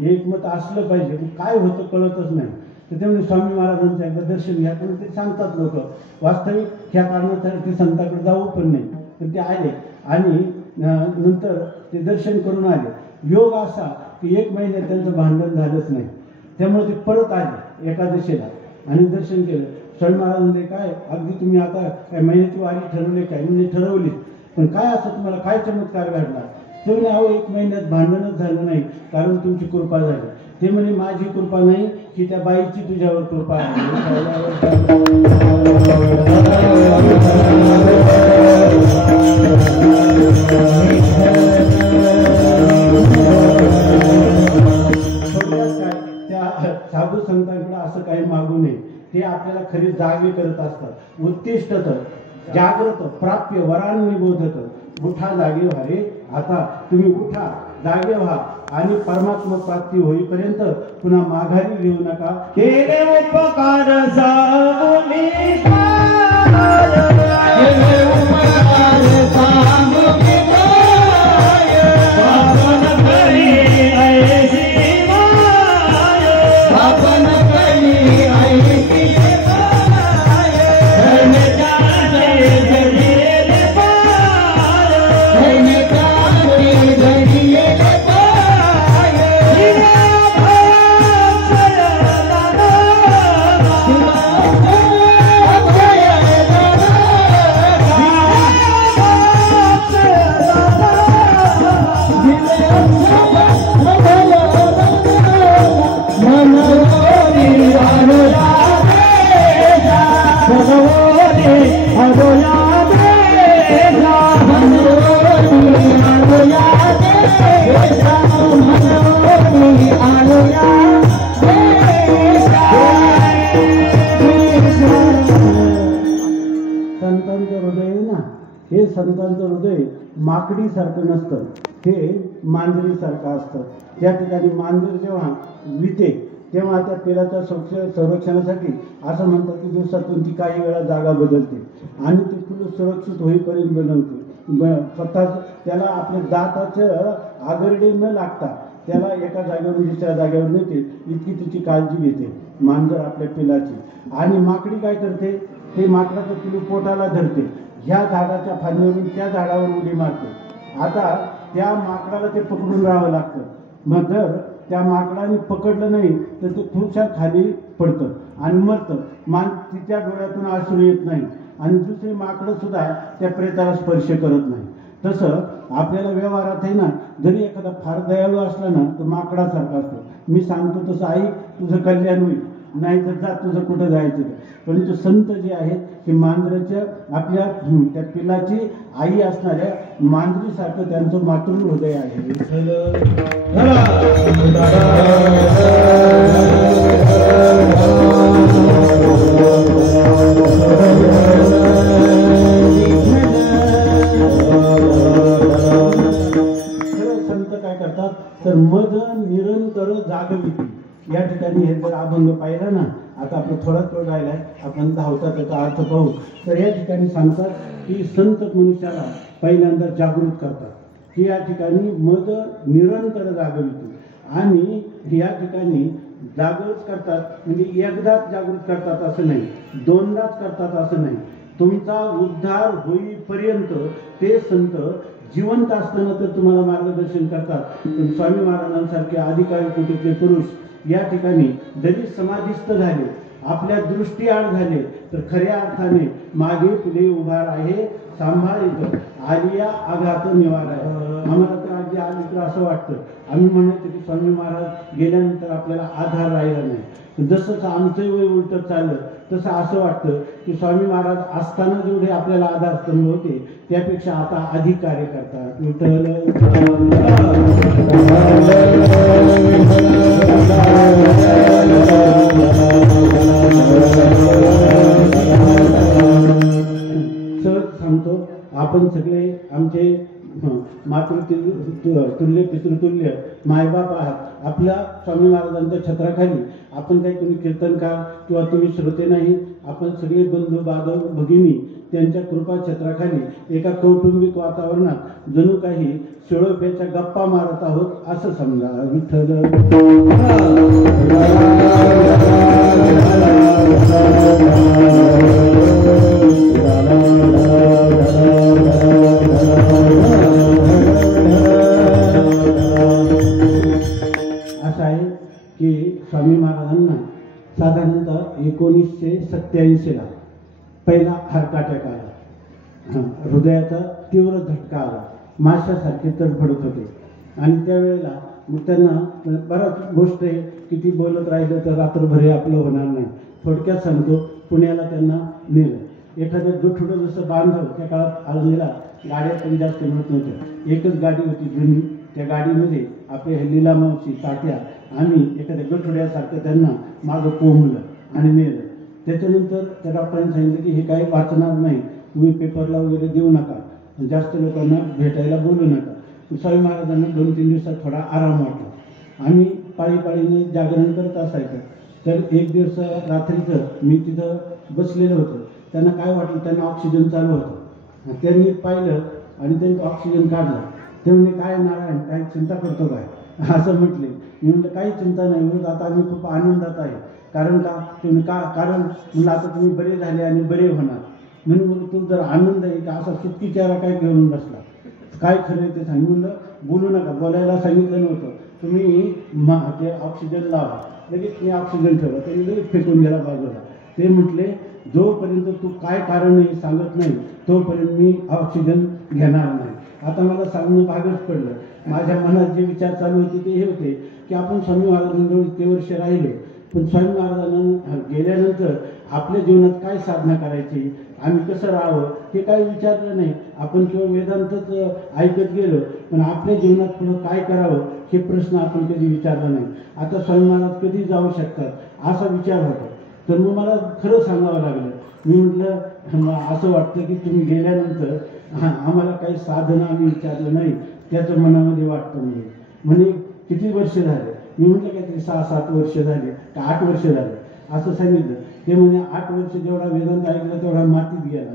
एकमत असलं पाहिजे, काय होतं कळतच नाही. तर त्यामुळे स्वामी महाराजांचं एकदा दर्शन घ्या, पण ते सांगतात लोक. वास्तविक ह्या कारणासाठी संतांकडे जाऊ पण नाही, तर ते आले आणि नंतर ते दर्शन करून आले. योग असा की 1 महिन्यात त्यांचं भांडण झालंच नाही. त्यामुळे ते परत आले एकादशीला आणि दर्शन केलं. स्वामी महाराज म्हणते काय अगदी तुम्ही आता काय महिन्याची वारी ठरवली काय? म्हणजे ठरवली, पण काय असं तुम्हाला काय चमत्कार घडला? तुम्ही अहो 1 महिन्यात भांडणच झालं नाही, कारण तुमची कृपा झाली. ते म्हणे माझी कृपा नाही की त्या बाईची तुझ्यावर कृपा आहे. त्या साधू संतांकडे असं काही मागू नये. ते आपल्याला खरी जागे करत असतात. उत्तिष्ठत जागृत प्राप्य वरांनी बोधत. उठा जागे व्हा रे, आता तुम्ही उठा जागे व्हा आणि परमात्मा प्राप्ती होईपर्यंत पुन्हा माघारी घेऊ नका. केले उपकार सांगूनी संतांचं हृदय माकडीसारखं नसतं, हे मांजरीसारखं असतं. त्या ठिकाणी मांजर जेव्हा विते तेव्हा त्या पिलाच्या संरक्षणासाठी असं म्हणतात की दिवसातून ती काही वेळा जागा बदलते आणि ती पिलू सुरक्षित होईपर्यंत बनवते. स्वतः त्याला आपल्या दाताचं आगरडे न लागता त्याला एका जागेवरून दुसऱ्या जागेवर नेते, इतकी तिची काळजी घेते मांजर आपल्या पिलाची. आणि माकडी काय करते, ते माकडाचं पिलू पोटाला धरते, ह्या झाडाच्या फांदीवरून त्या झाडावर उडी मारते. आता त्या माकडाला ते पकडून राहावं लागतं. मग जर त्या माकडाने पकडलं नाही तर ते खुर्च्या खाली पडतं आणि मरतं. तिच्या डोळ्यातून अश्रू येत नाही आणि दुसरी माकडं सुद्धा त्या प्रेताला स्पर्श करत नाही. तसं आपल्याला व्यवहारात आहे ना, जरी एखादा फार दयाळू असला ना तर माकडासारखा असतो. मी सांगतो तसं ऐक, तुझं कल्याण होईल. नाही तर जा तुझं कुठं जायचं ते. परंतु संत जे आहेत ते मांजराच्या आपल्या त्या पिलाची आई असणाऱ्या मांजरीसारखं त्यांचं मातृ हृदय आहे. संत काय करतात तर मद निरंतर जागविती. या ठिकाणी हे जर अभंग पाहिला ना, आता आपलं थोडाच वेळ राहिलाय, आपण धावता त्याचा अर्थ पाहू. तर या ठिकाणी सांगतात की संत मनुष्याला पहिल्यांदा जागृत करतात की या ठिकाणी मद निरंतर जागविती. आणि या ठिकाणी जागृत करतात म्हणजे एकदाच जागृत करतात असं नाही, दोनदाच करतात असं नाही. तुमचा उद्धार होईपर्यंत ते संत जिवंत असताना तर तुम्हाला मार्गदर्शन करतात. पण स्वामी महाराजांसारखे अधिकारी कुटीतले पुरुष या ठिकाणी जरी समाधिस्थ झाले, आपल्या दृष्टीआड झाले, तर खऱ्या अर्थाने मागे पुढे उभा आहे, सांभाळित आलिया आघात निवार आहे. आम्हाला तर अगदी आली असं वाटतं, आम्ही म्हणायचं की स्वामी महाराज गेल्यानंतर आपल्याला आधार राहिला नाही. जसं आमचं वय उलटत चाललं तसं असं वाटतं की स्वामी महाराज असताना जेवढे आपल्याला आधारस्तंभ होते त्यापेक्षा आता अधिक कार्य करतात. विठ्ठल सहज सांगतो, आपण सगळे आमचे मातृतुल्य पितृतुल्य मायबाप आहात. आपल्या स्वामी महाराजांच्या छत्राखाली आपण काही कोणी कीर्तनकार किंवा तुम्ही श्रोते नाही, आपण सगळे बंधू बांधव भगिनी त्यांच्या कृपा छत्राखाली एका कौटुंबिक वातावरणात जणू काही शिळोप्याच्या गप्पा मारत आहोत असं समजा. विठ्ठल असं आहे की स्वामी महाराजांना साधारणतः 1987ला पहिला हार्ट अटॅक आला, हृदयाचा तीव्र झटका आला, माशासारखे तडफडत होते. आणि त्यावेळेला मग त्यांना बराच गोष्ट आहे की ती बोलत राहिलं तर रात्रभर आपलं होणार नाही. थोडक्यात सांगतो, पुण्याला त्यांना नेलं. एखादं गठुडं जसं बांधव त्या काळात आळंदीला गाड्या पण जास्त मिळत नव्हत्या, एकच गाडी होती जुनी. त्या गाडीमध्ये आपल्या लीलामावशी ताट्या आम्ही एखाद्या गठुड्यासारखं त्यांना मागं कोंबलं आणि नेलं. त्याच्यानंतर त्या डॉक्टरांनी सांगितलं की हे काही वाचणार नाही, तुम्ही पेपरला वगैरे देऊ नका, जास्त लोकांना भेटायला बोलू नका. स्वामी महाराजांना 2-3 दिवसात थोडा आराम वाटला. आम्ही पाळीपाळीने जागरण करत असायचं. तर एक दिवस रात्रीचं मी तिथं बसलेलं होतं. त्यांना काय वाटलं, त्यांना ऑक्सिजन चालू होतं. त्यांनी पाहिलं आणि त्यांनी ऑक्सिजन काढला. ते म्हणजे काय नारायण काय चिंता करतो काय असं म्हटले. मी म्हटलं काही चिंता नाही, म्हणून आता आम्ही खूप आनंदात आहे. कारण का तुम्ही का कारण म्हणलं आता तुम्ही बरे झाले आणि बरे होणार. म्हणून मग तू जर आनंद आहे का असा सुट्टी चेहरा काय घेऊन बसला, काय खरं आहे ते सांग. म्हणलं बोलू नका, बोलायला सांगितलं नव्हतं, तुम्ही ते ऑक्सिजन लावा. लगेच मी ऑक्सिजन ठेवला, त्यांनी लगेच फेकून गेला बाजूला. ते म्हटले जोपर्यंत तू काय कारण आहे सांगत नाही तोपर्यंत मी ऑक्सिजन घेणार नाही. आता मला सांगणं भागच पडलं. माझ्या मनात जे विचार चालू होते ते हे होते की आपण स्वामी महाराजांजवळ इतके वर्ष राहिलो, पण स्वामी महाराजांना गेल्यानंतर आपल्या जीवनात काय साधना करायची, आम्ही कसं राहावं हे काही विचारलं नाही. आपण केवळ वेदांतच ऐकत गेलो, पण आपल्या जीवनात पुढं काय करावं हे प्रश्न आपण कधी विचारला नाही. आता स्वामी महाराज कधी जाऊ शकतात असा विचार होता. तर मग मला खरं सांगावं लागलं. मी म्हटलं असं वाटतं की तुम्ही गेल्यानंतर आम्हाला काही साधना आम्ही विचारलं नाही, त्याचं मनामध्ये वाटतं. म्हणे किती वर्ष झाले. मी म्हटलं काहीतरी 6-7 वर्ष झाले का 8 वर्ष झाले असं सांगितलं. ते म्हणजे 8 वर्ष जेवढा वेदांत ऐकलं तेवढा मातीत गेला.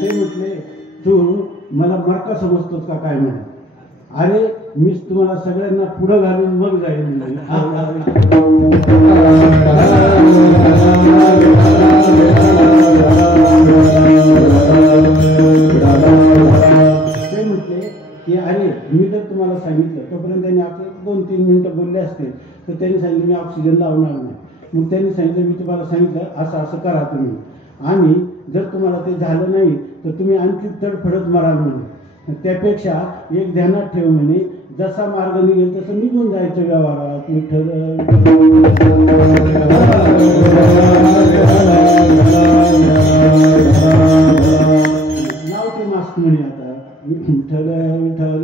ते म्हटले तू मला मरका समजतोस का काय म्हणे. अरे मीच तुम्हाला सगळ्यांना पुढं घालून मग जाईल. ते म्हटले की अरे मी जर तुम्हाला सांगितलं तोपर्यंत त्यांनी आपले 2-3 मिनिटं बोलले असते, तर त्यांनी सांगितलं मी ऑक्सिजन लावणार नाही. मग त्यांनी सांगितलं मी तुम्हाला सांगितलं असं असं करा तुम्ही. आणि जर तुम्हाला ते झालं नाही तर तुम्ही आणखी तडफडत माराल म्हणे. त्यापेक्षा एक ध्यानात ठेव म्हणे, जसा मार्ग निघेल तसं निघून जायचं व्यवहारात. विठ्ठल लावते मास्क म्हणे आता. विठ्ठल विठ्ठल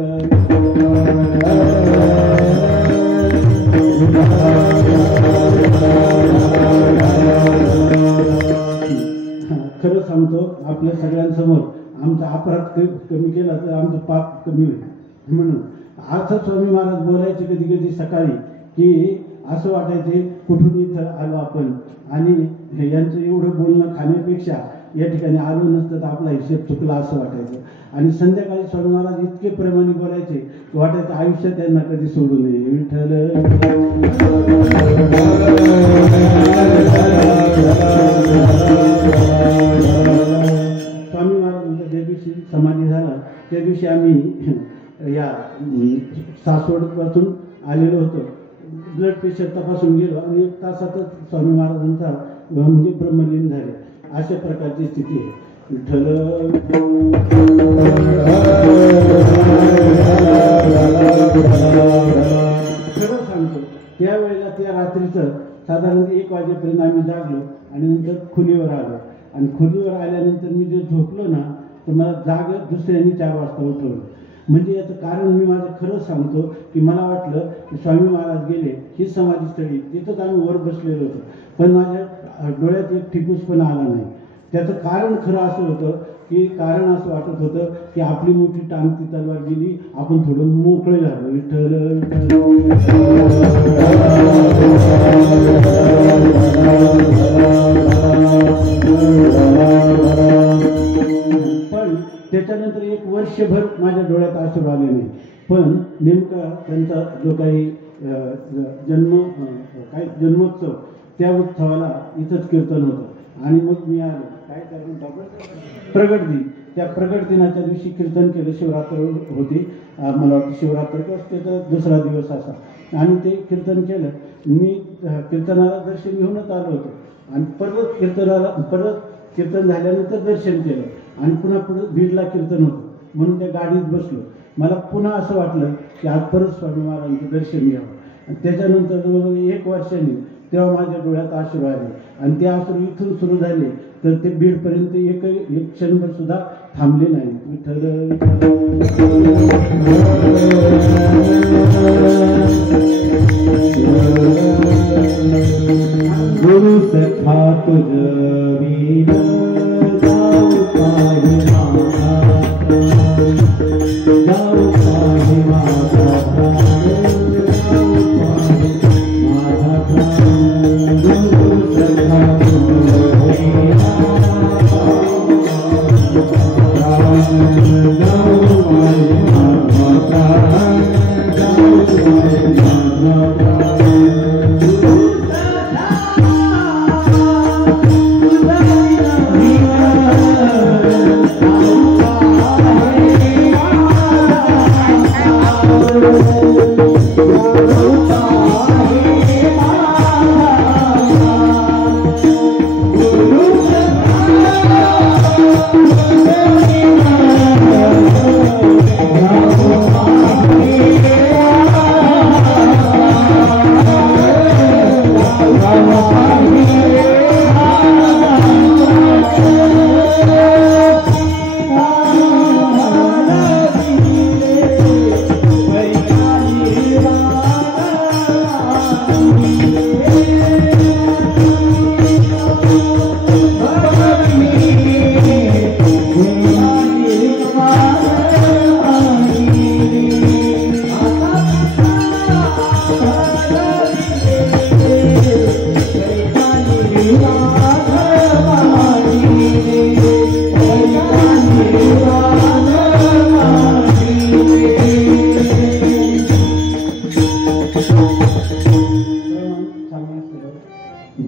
खरं सांगतो, आपल्या सगळ्यांसमोर आमचा अपराध कमी केला तर आमचं पाप कमी होईल. म्हणून असं स्वामी महाराज बोलायचे कधी कधी सकाळी की असं वाटायचे कुठून इथं आलो आपण, आणि यांचं एवढं बोलणं खाण्यापेक्षा या ठिकाणी आलो नसतं तर आपला हिशेब चुकला असं वाटायचं. आणि संध्याकाळी स्वामी महाराज इतके प्रेमाने बोलायचे की वाटायचं आयुष्यात त्यांना कधी सोडू नये. विठ्ठल स्वामी महाराजांचा ज्या दिवशी समाधी झाला त्या दिवशी आम्ही या सासवडपासून आलेलो होतो. ब्लड प्रेशर तपासून गेलो आणि 1 तासातच स्वामी महाराजांचा म्हणजे ब्रह्मलीन झाले. अशा प्रकारची स्थिती आहे. विठ्ठल खरं सांगतो, त्यावेळेला त्या रात्रीचं साधारण 1 वाजेपर्यंत आम्ही जागलो आणि नंतर खोलीवर आलो. आणि खोलीवर आल्यानंतर मी जे झोपलो ना तर मला जाग दुसऱ्यांनी 4 वाजता उठवलं. म्हणजे याचं कारण मी माझं खरं सांगतो की मला वाटलं की स्वामी महाराज गेले ही समाधीस्थळी, तिथंच आम्ही वर बसलेलो होतो, पण माझ्या डोळ्यात एक ठिपूस पण आला नाही. त्याचं कारण खरं असं होतं की कारण असं वाटत होतं की आपली मोठी टांगती तलवार गेली, आपण थोडं मोकळे झालो. विठ्ठल पण त्याच्यानंतर 1 वर्षभर माझ्या डोळ्यात अश्रू आले नाही. पण नेमका त्यांचा जो काही जन्मोत्सव, त्या उत्सवाला इथंच कीर्तन होतं आणि मग मी आलो. काय कारण प्रगट दिन, त्या प्रगट दिनाच्या दिवशी कीर्तन केलं. शिवरात्र होती, मला वाटतं शिवरात्र किंवा त्याचा दुसरा दिवस असा, आणि ते कीर्तन केलं. मी कीर्तनाला दर्शन घेऊनच आलो होतो आणि परत कीर्तन झाल्यानंतर दर्शन केलं आणि पुन्हा पुढं बीडला कीर्तन होतं म्हणून त्या गाडीत बसलो. मला पुन्हा असं वाटलं की आज परत स्वामी महाराजांचं दर्शन घ्यावं. आणि त्याच्यानंतर जवळजवळ 1 वर्षांनी तेव्हा माझ्या डोळ्यात अश्रू आले आणि ते अश्रू इथून सुरू झाले तर ते बीडपर्यंत एक क्षणभर सुद्धा थांबले नाही. विठ्ठल गुरु सखा तुझ वीर जाऊ पाहि माझा प्राण, जाऊ पाहि माझा प्राण, जाऊ पाहि माझा प्राण. गुरु सखा तुझ वीर जाऊ पाहि माझा प्राण, जाऊ पाहि माझा प्राण.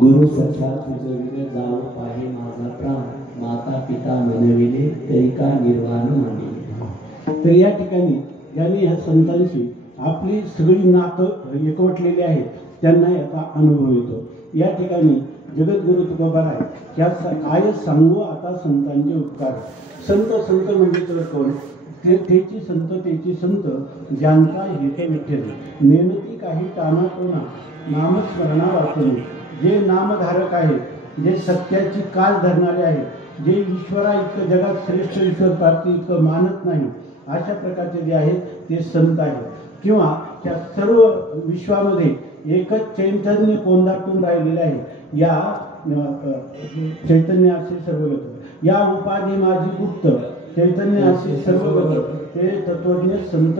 गुरु सखा तुझ विर जाऊ पाहि माझा प्राण, माता पिता मनविले तैका निर्वाण मानिले. तर या ठिकाणी ज्यांनी ह्या संतांशी आपली सगळी नातं एकवटलेली आहेत त्यांना याचा अनुभव येतो. या ठिकाणी जगद्गुरु तुकोबाराय या काय सांगू आता संतांचे उपकार. संत संत म्हणजे तर कोण? तेची संत तेची संत ज्यांचा हेते विठ्ठल नेमती काही कामातोना नामस्मरणा वाचून. जे नामधारक आहे, जे सत्याची काल धरणारे आहे, जे ईश्वरा इतकं जगात श्रेष्ठ ईश्वर प्राप्ती इतकं मानत नाही, अशा प्रकारचे जे आहेत ते संत आहेत. किंवा त्या सर्व विश्वामध्ये एकच चैतन्य कोंदाटून राहिलेले आहे. या चैतन्य असे सर्वगत, या उपाधी माझी गुप्त चैतन्य असे सर्वगत, ते तत्वज्ञ संत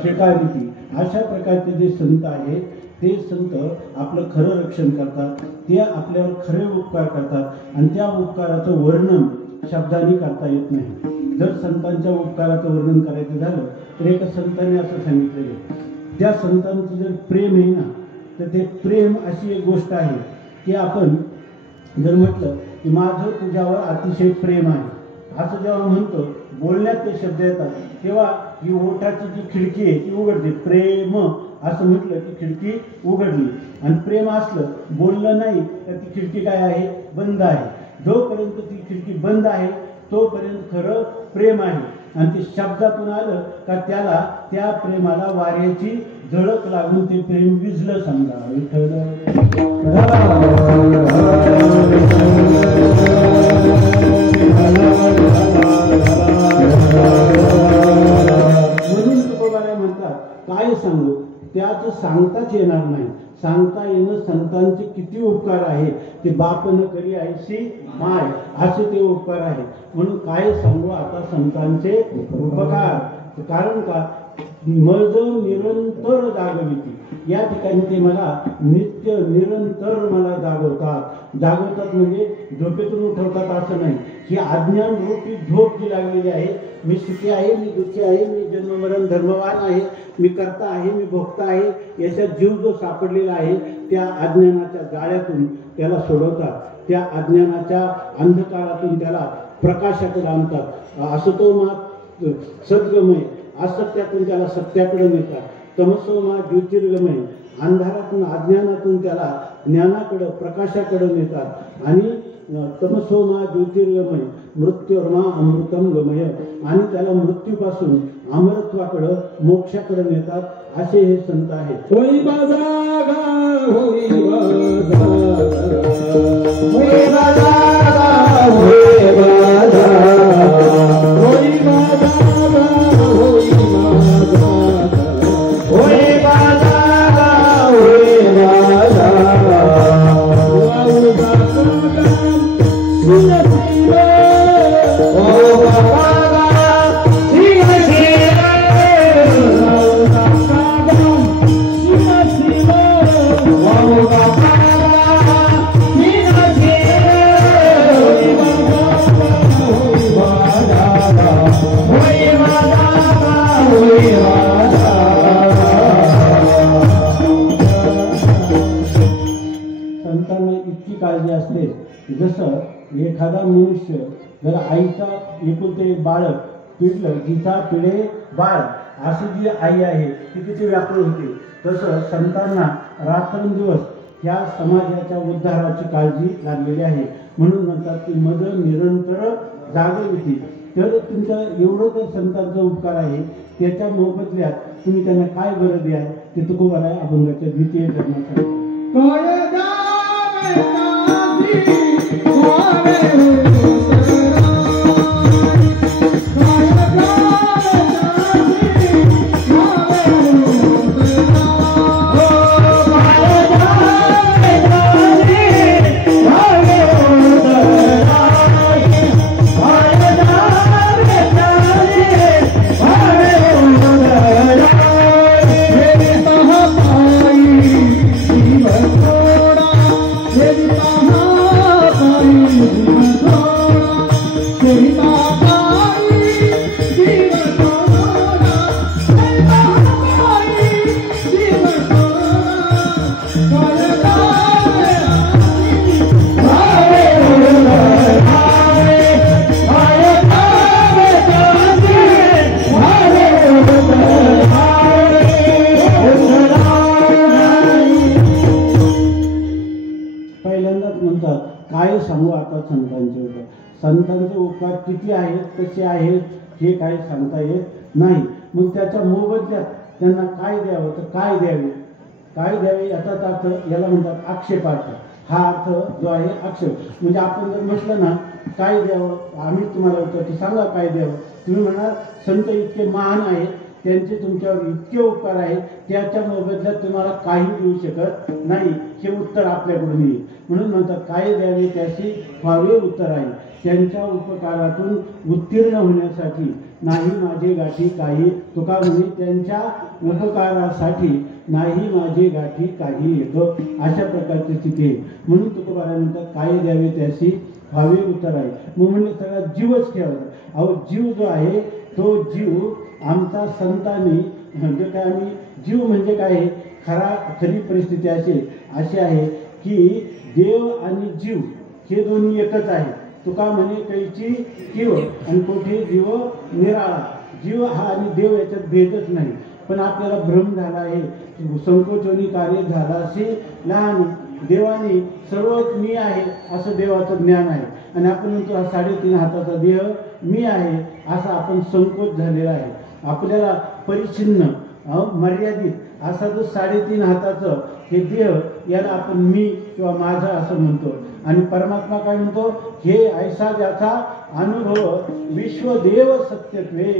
स्वीकारिती. अशा प्रकारचे जे संत आहेत ते संत आपलं खरं रक्षण करतात, ते आपल्यावर खरे उपकार करतात आणि त्या उपकाराचं वर्णन शब्दांनी करता येत नाही. जर संतांच्या उपकाराचं वर्णन करायचं झालं तर एका संतांनी असं सांगितलेलं आहे, त्या संतांचं जर प्रेम आहे ना, तर ते प्रेम अशी एक गोष्ट आहे की आपण जर म्हटलं की माझं तुझ्यावर अतिशय प्रेम आहे, असं जेव्हा म्हणतो, बोलण्यात ते शब्द येतात, तेव्हा ही ओठाची जी खिडकी आहे ती उघडते. प्रेम असं म्हटलं की खिडकी उघडली. आणि प्रेम असलं, बोललं नाही तर ती खिडकी काय आहे? बंद आहे. जोपर्यंत ती खिडकी बंद आहे तोपर्यंत खरं प्रेम आहे. आणि ते शब्दातून आलं का त्याला, त्या प्रेमाला वाऱ्याची झळक लागून ते प्रेम विझलं. समजा विठ्ठल म्हणून तुकोबाराय म्हणतात, काय सांगू त्याच सांगताच येणार नाही. सांगता येणं संतांचे किती उपकार आहे. ते बापन करी ऐशी माय असे ते उपकार आहे. म्हणून काय सांगू आता संतांचे उपकार. कारण का, मज निरंतर जागविती. या ठिकाणी ते मला नित्य निरंतर मला जागवतात म्हणजे झोपेतून उठवतात असं नाही. ही अज्ञान रूपी झोप जी लागलेली आहे, मी सुखी आहे, मी दुःखी आहे, मी जन्ममरण धर्मवान आहे, मी करता आहे, मी भोगता आहे, याच्यात जीव जो सापडलेला आहे त्या अज्ञानाच्या जाळ्यातून त्याला सोडवतात. त्या अज्ञानाच्या अंधकारातून त्याला प्रकाशाकडे आणतात. असतोमा सद्गमय, असत्यातून त्याला सत्याकडे नेतात. तमसोमा ज्योतिर्गमय, अंधारातून अज्ञानातून त्याला ज्ञानाकडं प्रकाशाकडे नेतात. आणि तमसोमा ज्योतिर्गमय मृत्योर्मा अमृतम गमय, आणि त्याला मृत्यूपासून अमरत्वाकडं मोक्षाकडे नेतात. असे हे संत आहेत. होई बाजा गा, होई बाजा, होई बाजा गा, होई बाजा, होई बाजा गा, होई बाजा, होई बाजा गा, होई बाजा, वाऊ जाता गा, सिंह सिंह, ओ बाबा गा, सिंह सिंह, वाऊ जाता गा, सिंह सिंह, वाऊ बाबा गा, सिंह सिंह, होई बाजा गा, होई बाजा गा, होई बाजा गा. संतांना इतकी काळजी असते. जसं एखादा मनुष्य जर आईचा एकुलते एक बाळक पिडलं, जिचा पिढे बाळ अशी जी आई आहे ती किती व्याकुळ होते, तसं संतांना रात्रंदिवस या समाजाच्या उद्धाराची काळजी लागलेली आहे. म्हणून म्हणतात की मद निरंतर जागविती. तर तुमच्या एवढं जर संतांचा उपकार आहे, त्याच्या मोबदल्यात तुम्ही त्यांना काय बरं द्या ते तुकोबाराय अभंगाच्या द्वितीय चरणात सांगतात. Hey, सांगू आता संतांचे उपकार. संतांचे उपकार किती आहेत, कसे आहेत हे काही सांगता येत नाही. मग त्याच्या मोबदल्यात त्यांना काय द्यावं, तर काय द्यावे, काय द्यावे याचाच अर्थ याला म्हणतात आक्षेपार्थ. हा अर्थ जो आहे आक्षेप. म्हणजे आपण जर म्हटलं ना काय द्यावं, आम्ही तुम्हाला उत्तर की सांगा काय द्यावं, तुम्ही म्हणाल संत इतके महान आहेत, त्यांचे तुमच्यावर इतके उपकार आहेत, त्याच्या मोबदल्यात तुम्हाला काही देऊ शकत नाही, हे उत्तर आपल्याकडून येईल. म्हणून म्हणतात काय द्यावे त्याशी व्हावे उत्तर आहे. त्यांच्या उपकारातून उत्तीर्ण होण्यासाठी नाही माझे गाठी काही, तुका म्हणे त्यांच्या उपकारासाठी नाही माझे गाठी काही येतो, अशा प्रकारची स्थिती आहे. म्हणून तुकोबाराय म्हणतात काय द्यावे त्याशी व्हावे उत्तर आहे. मग म्हणजे सगळा जीवच ठेवायचा. अहो जीव जो आहे तो जीव आमचा संतांनी म्हणजे काय, आम्ही जीव म्हणजे काय आहे, खरी परिस्थिती अशी आहे की देव आणि जीव हे दोन्ही एकच आहे. तुका म्हणे कैची जीव आणि कोठे जीव निराळा. जीव हा आणि देव याच्यात भेदच नाही. पण आपल्याला भ्रम झाला आहे, संकोचोनी कार्य झाला असे लहान. देवाने सर्व मी आहे असं देवाचं ज्ञान आहे आणि आपण म्हणतो हा 3.5 हाताचा देह मी आहे असा आपण संकोच झालेला आहे. आपल्याला परिच्छिन्न मर्यादित असा जो 3.5 हाताचं हे देह याला आपण मी किंवा माझा असं म्हणतो. आणि परमात्मा काय म्हणतो, हे ऐसा ज्याचा अनुभव विश्वदेव सत्यत्वे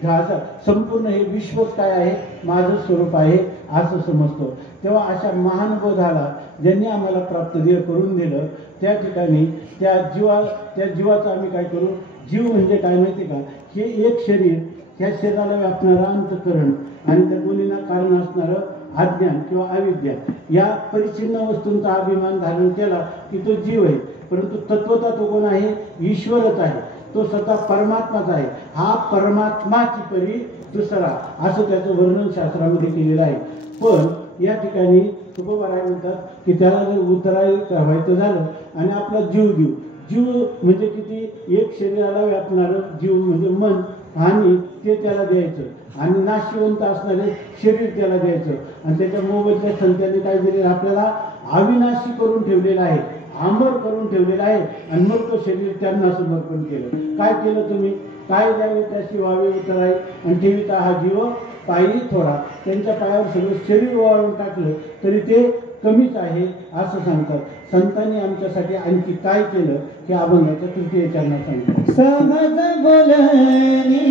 ध्यासा. संपूर्ण हे विश्वच काय आहे, माझं स्वरूप आहे असं समजतो. तेव्हा अशा महान बोधाला ज्यांनी आम्हाला प्राप्त देह करून दिलं, त्या ठिकाणी त्या जीवाचं आम्ही काय करू. जीव म्हणजे काय माहिती का, हे एक शरीर, त्या शरीराला व्यापणारं अंतःकरण आणि त्या दोन्हींना कारण असणारं अज्ञान किंवा अविद्या, या परिच्छिन्न वस्तूंचा अभिमान धारण केला की तो जीव आहे. परंतु तत्वता तो कोण आहे, ईश्वरच आहे. तो स्वतः परमात्माच आहे. हा परमात्माची परी दुसरा असं त्याचं वर्णन शास्त्रामध्ये केलेलं आहे. पण या ठिकाणी तुकोबाराय म्हणतात की त्याला जर उतराई व्हायचं झालं आणि आपला जीव देऊ. जीव म्हणजे किती, एक शरीराला व्यापणारं जीव म्हणजे मन, आणि ते त्याला द्यायचं आणि नाशिवंत असणारे शरीर त्याला द्यायचं. आणि त्याच्या मोबदल्यात संतांनी काय दिलेलं, आपल्याला अविनाशी करून ठेवलेलं आहे, अमर करून ठेवलेलं आहे. आणि मग तो शरीर त्यांना समर्पण केलं. काय केलं तुम्ही, काय द्यावे त्याशी व्हावे उत्तर आहे. आणि ठेविता हा जीव पायी थोडा. त्यांच्या पायावर सगळं शरीर वाळून टाकलं तरी ते कमीच आहे असं सांगतात. संतांनी आमच्यासाठी आणखी काय केलं हे अभंगाच्या 3 चरणात सांगतात. सहज बोलणी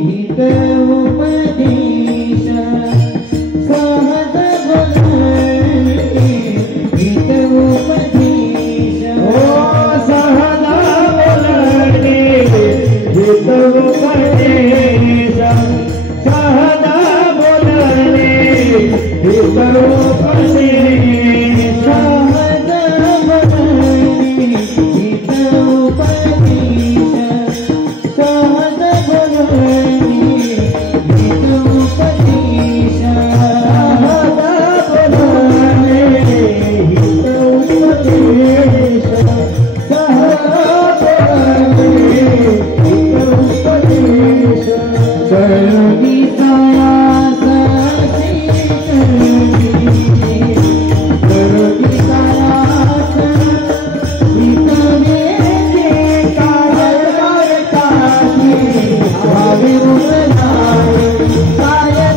हित उपदेश, सहज बोलणी हित उपदेश, ओ सहज बोलणी हित उपदेश, सहज बोलणी हित उपदेश, सहज बोलणी हित उपदेश, सहज बोलणी हित उपदेश, सहज बोलणी हित उपदेश, सहज बोलणी हित उपदेश, करुणी सायास करुणी सायास भावी उतरावे काय त्याची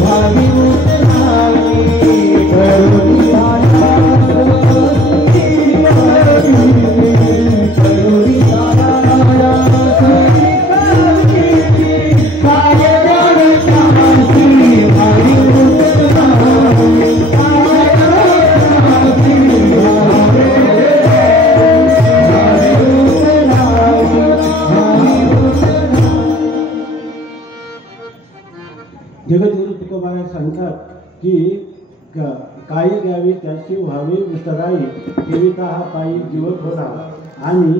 भावी उतरावे, करुणी सायास करुणी सायास काय त्याची भावी उतरावे, जगद्गुरु तुकोबाराय सांगतात की काय द्यावे त्याशी व्हावे उतराई, ठेविता हा पायी जीव थोडा. आणि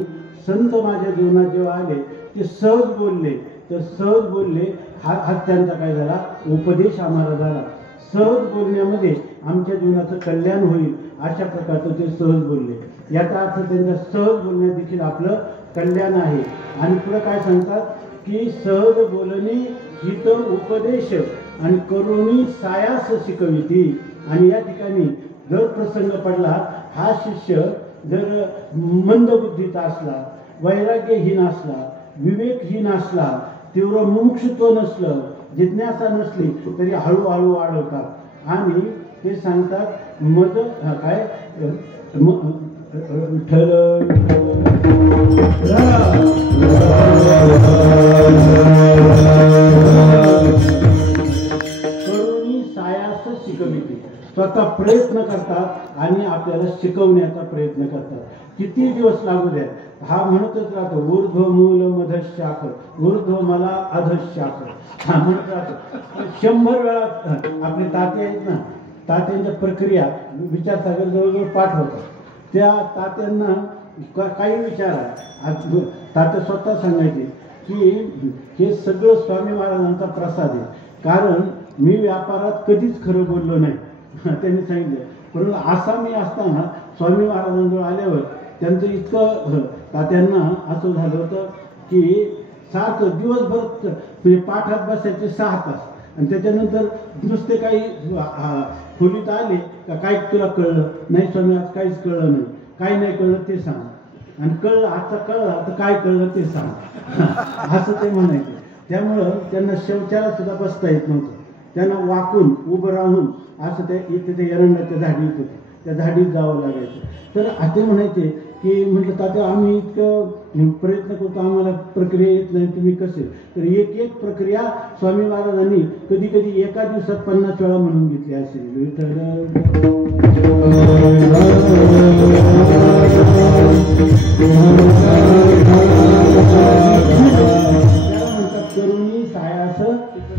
संत माझ्या जीवनात जेव्हा आले ते सहज बोलले, तर सहज बोलले हा त्यांचा काय झाला, उपदेश आम्हाला झाला. सहज बोलण्यामध्ये आमच्या जीवनाचं कल्याण होईल अशा प्रकारचं ते सहज बोलले. याचा अर्थ त्यांच्या सहज बोलण्यात देखील आपलं कल्याण आहे. आणि पुढे काय सांगतात की सहज बोलणी हित उपदेश आणि करुणी सायास शिकविती. आणि या ठिकाणी जर प्रसंग पडला हा शिष्य जर मंदबुद्धीचा असला, वैराग्यहीन असला, विवेकहीन असला, तीव्र मुमुक्षुत्व नसलं, जिज्ञासा नसली तरी हळूहळू वाढवतात आणि ते सांगतात मद काय विठ्ठल करुणी सायास शिकविते. स्वतः प्रयत्न करतात आणि आपल्याला शिकवण्याचा प्रयत्न करतात. किती दिवस लागू द्या, हा म्हणतच राहतो ऊर्ध्व मूल मधशाख, ऊर्ध्व मला अधशाख, हा म्हणत राहतो 100 वेळा. आपले ताते आहेत ना, तात्यांच्या प्रक्रिया विचारसागर जवळजवळ पाठ होतात. त्या तात्यांना काही विचारा, तात्या स्वतः सांगायचे की हे सगळं स्वामी महाराजांचा प्रसाद आहे, कारण मी व्यापारात कधीच खरं बोललो नाही. त्यांनी सांगितलं. परंतु असा मी असताना स्वामी महाराजांजवळ आल्यावर त्यांचं इतकं तात्यांना असं झालं होतं की सारखं दिवसभर म्हणजे पाठात बसायचे 6 तास आणि त्याच्यानंतर नुसते काही खोलीत आले का काही तुला कळलं नाही स्वामी, आज काहीच कळलं नाही, काही नाही कळलं ते सांग, आणि कळलं आता कळलं आता काय कळलं ते सांग, असं ते म्हणायचे. त्यामुळं त्यांना शौचाला सुद्धा बसता येत नव्हतं. त्यांना वाकून उभं राहून असं ते इथे ते एरंडाच्या झाडीत होते, त्या झाडीत जावं लागायचं. तर आता म्हणायचे की म्हटलं तात्या आम्ही इतकं प्रयत्न करतो, आम्हाला प्रक्रिया येत नाही, तुम्ही कसे? तर एक एक प्रक्रिया स्वामी महाराजांनी कधी कधी एका दिवसात 50 वेळा म्हणून घेतली असेल. त्याला म्हणतात करुणी सायास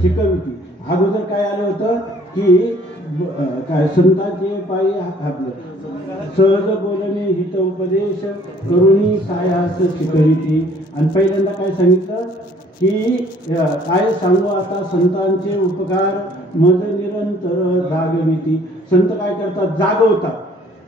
शिकविती. अगोदर काय आलं होतं की काय संतांचे पायी आपलं सहज बोलणे हित उपदेश करुणी सायास शिकविती. आणि पहिल्यांदा काय सांगितलं की काय सांगू आता संतांचे उपकार मज निरंतर जागविती. संत काय करतात, जागवतात,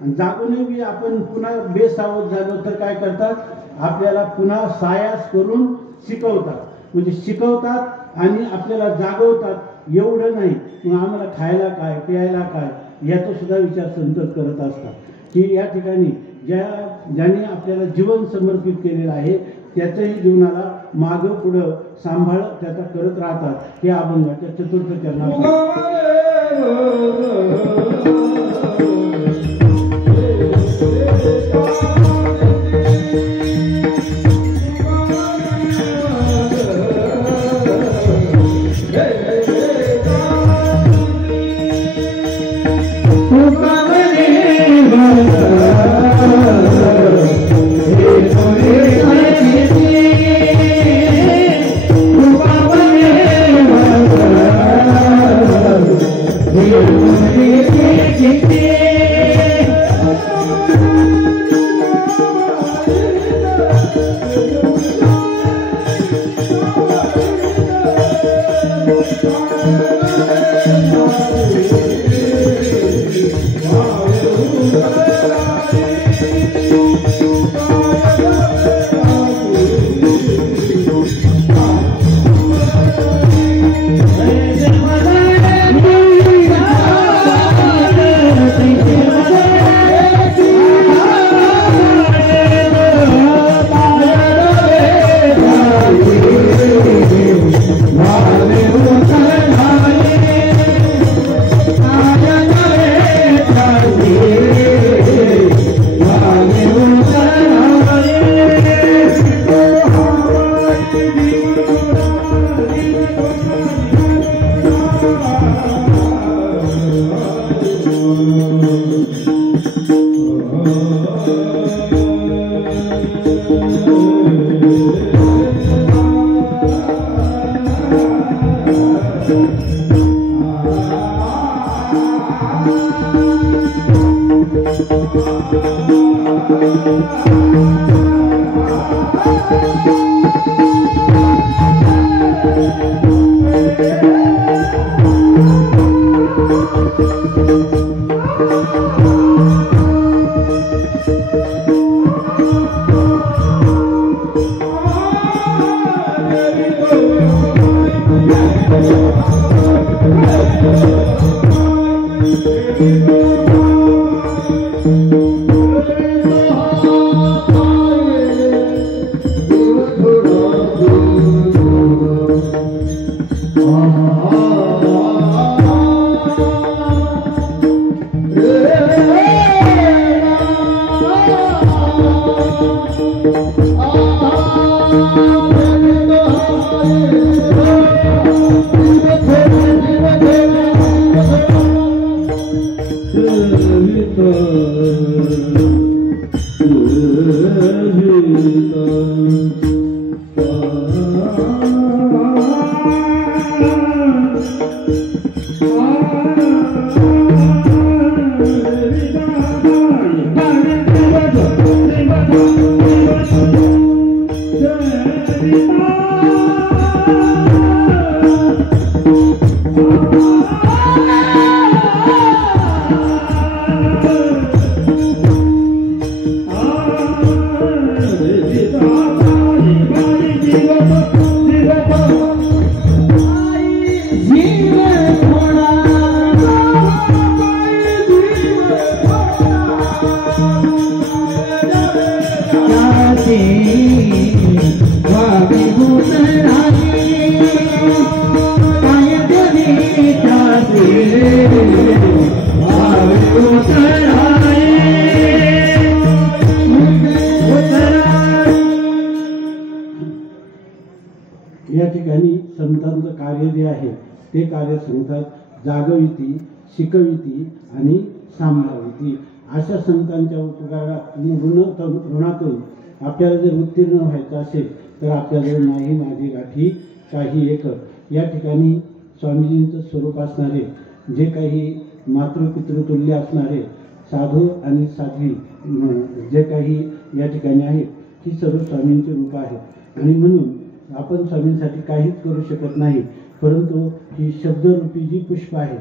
आणि जागूनही बी आपण पुन्हा बेसावध झालो तर काय करतात, आपल्याला पुन्हा सायास करून शिकवतात. म्हणजे शिकवतात आणि आपल्याला जागवतात. एवढं नाही, मग आम्हाला खायला काय प्यायला काय याचा सुद्धा विचार संतच करत असतात. की या ठिकाणी ज्याने आपल्याला जीवन समर्पित केलेलं आहे त्याच्याही जीवनाला मागं पुढं सांभाळ त्याचा करत राहतात. हे अभंगाच्या 4th चरणात या ठिकाणी संतांचं कार्य जे आहे ते कार्य सांगतात. जागविती, शिकविती आणि सांभाळविती अशा संतांच्या ऋणातून आपल्याला जर उत्तीर्ण व्हायचं असेल तर आपल्याजवळ नाही माझी गाठी काही एक. या ठिकाणी स्वामीजींचं स्वरूप असणारे जे काही मातृपितृतुल्य असणारे साधू आणि साध्वी जे काही या ठिकाणी आहेत ही सर्व स्वामींची रूप आहेत. आणि म्हणून आपण स्वामींसाठी काहीच करू शकत नाही, परंतु ही शब्दरूपी जी पुष्प आहे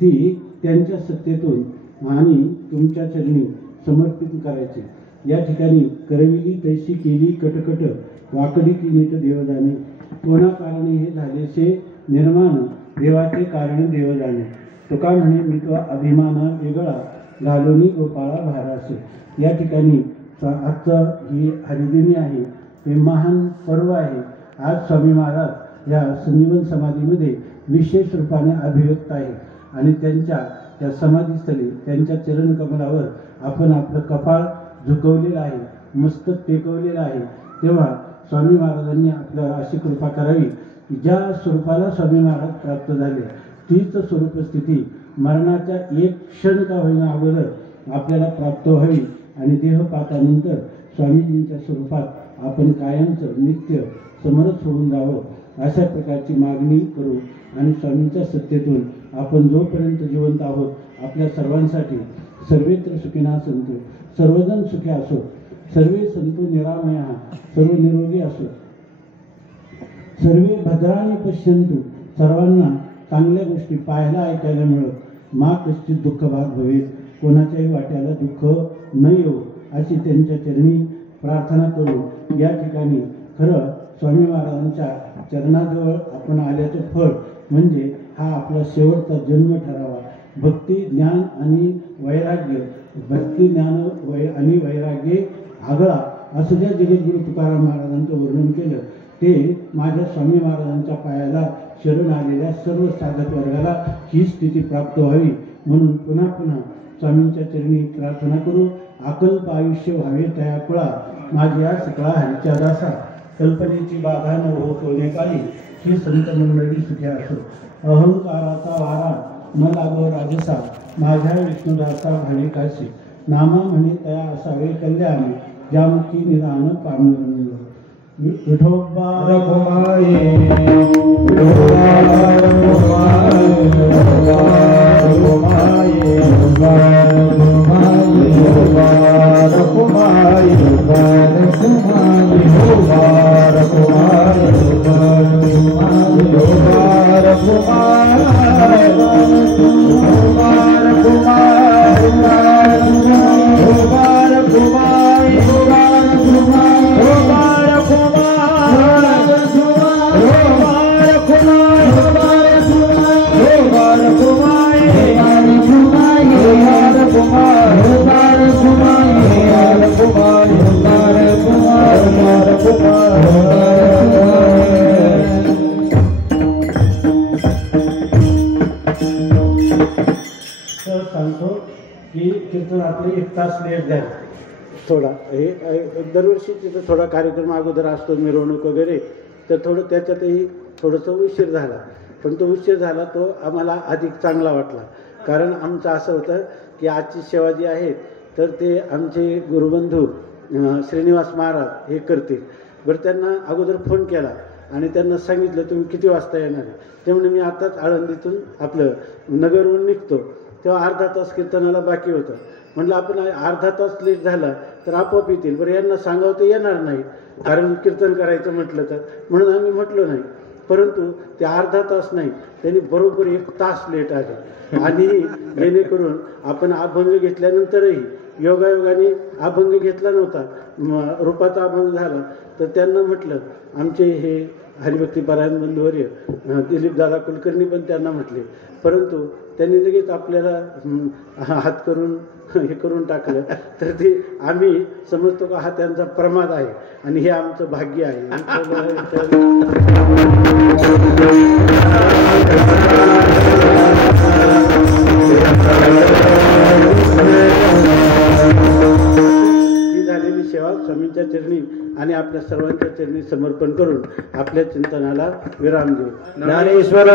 ती त्यांच्या सत्तेतून आणि तुमच्या चरणी समर्पित करायची. या ठिकाणी करविली तैसी केली कटकट वाकडी की नीट देव जाणे, कोणा कारणे हे झालेसे निर्माण देवाचे कारण देव जाणे. तुका म्हणे मी तो अभिमान वेगळा घालूनी गोपाळा भारासे. या ठिकाणी आजचं ही हरिदिनी आहे, हे महान पर्व आहे. आज स्वामी महाराज या संजीवन समाधीमध्ये विशेष रूपाने अभिव्यक्त आहे आणि त्यांच्या त्या समाधीस्थळी त्यांच्या चरणकमलावर आपण आपलं कपाळ झुकवलेलं आहे, मस्तक टेकवलेलं आहे. तेव्हा स्वामी महाराजांनी आपल्याला अशी कृपा करावी की ज्या स्वरूपाला स्वामी महाराज प्राप्त झाले तीच स्वरूप स्थिती मरणाच्या एक क्षण का होईना अगोदर आपल्याला प्राप्त व्हावी आणि देहपातानंतर स्वामीजींच्या स्वरूपात आपण कायमचं नित्य समरस होऊन जावं अशा प्रकारची मागणी करू. आणि स्वामींच्या सत्तेतून आपण जोपर्यंत जिवंत आहोत आपल्या सर्वांसाठी सर्वेत्र सुखिना सन्तु, सर्वजण सुखी असो, सर्वे सन्तु निरामया, सर्व निरोगी असो, सर्वे भद्राणी पश्यन्तु, सर्वांना चांगल्या गोष्टी पाहायला ऐकायला मिळत, मा कश्चित दुःख भाग भवेत, कोणाच्याही वाट्याला दुःख न येऊ अशी त्यांच्या चरणी प्रार्थना करू. या ठिकाणी खरं स्वामी महाराजांच्या चरणाजवळ आपण आल्याचं फळ म्हणजे हा आपला शेवटचा जन्म ठरावा. भक्ती, ज्ञान आणि वैराग्य, भक्ती, ज्ञान आणि वैराग्य आगळा असं ज्या जगद्गुरू तुकाराम महाराजांचं वर्णन केलं ते माझ्या स्वामी महाराजांच्या पायाला शरण आलेल्या सर्व साधक वर्गाला ही स्थिती प्राप्त व्हावी म्हणून पुन्हा पुन्हा स्वामींच्या चरणी प्रार्थना करू. अकल्प आयुष्य व्हावे तया कुळा, माझ्या सकळा हरीच्या दासा, कल्पनेची बाधा न हो कोणेकाळी, ही संत मंडळी सुखी असो. अहंकाराचा वारा न लागो राजसा, माझ्या विष्णुदासा भावे काशी, नामा म्हणे तया असावे कल्याण, ज्यामुखी निदान पामन. विठोबा रघुमाई सांगतो की कीर्तनातले 1 तास लेट झाले थोडा हे दरवर्षी तिथं थोडा कार्यक्रम अगोदर असतो, मिरवणूक वगैरे, तर थोडं त्याच्यातही थोडंसं उशीर झाला. पण तो उशीर झाला तो आम्हाला अधिक चांगला वाटला. कारण आमचं असं होतं की आजची सेवा जी आहे तर ते आमचे गुरुबंधू श्रीनिवास महाराज हे करतील. बरं, त्यांना अगोदर फोन केला आणि त्यांना सांगितलं तुम्ही किती वाजता येणार आहे. ते म्हणे मी आताच आळंदीतून आपलं नगरहून निघतो. तेव्हा अर्धा तास कीर्तनाला बाकी होतं. म्हटलं आपण अर्धा तास लेट झाला तर आपोआप येतील. बरं, यांना सांगावं तर येणार नाही कारण कीर्तन करायचं म्हटलं तर, म्हणून आम्ही म्हटलो नाही. परंतु ते अर्धा तास नाही, त्यांनी बरोबर 1 तास लेट आले. आणि जेणेकरून आपण अभंग घेतल्यानंतरही योगायोगाने अभंग घेतला नव्हता, रूपाचा अभंग झाला. तर त्यांना म्हटलं, आमचे हे हरिभक्तीपरायण बंधुवर्य दिलीपदादा कुलकर्णी पण त्यांना म्हटले, परंतु त्यांनी लगेच आपल्याला हात करून हे करून टाकलं. तर ते आम्ही समजतो का हा त्यांचा प्रमाद आहे आणि हे आमचं भाग्य आहे. ही झालेली सेवा स्वामींच्या चरणी आणि आपल्या सर्वांच्या चरणी समर्पण करून आपल्या चिंतनाला विराम देऊ. ज्ञानेश्वर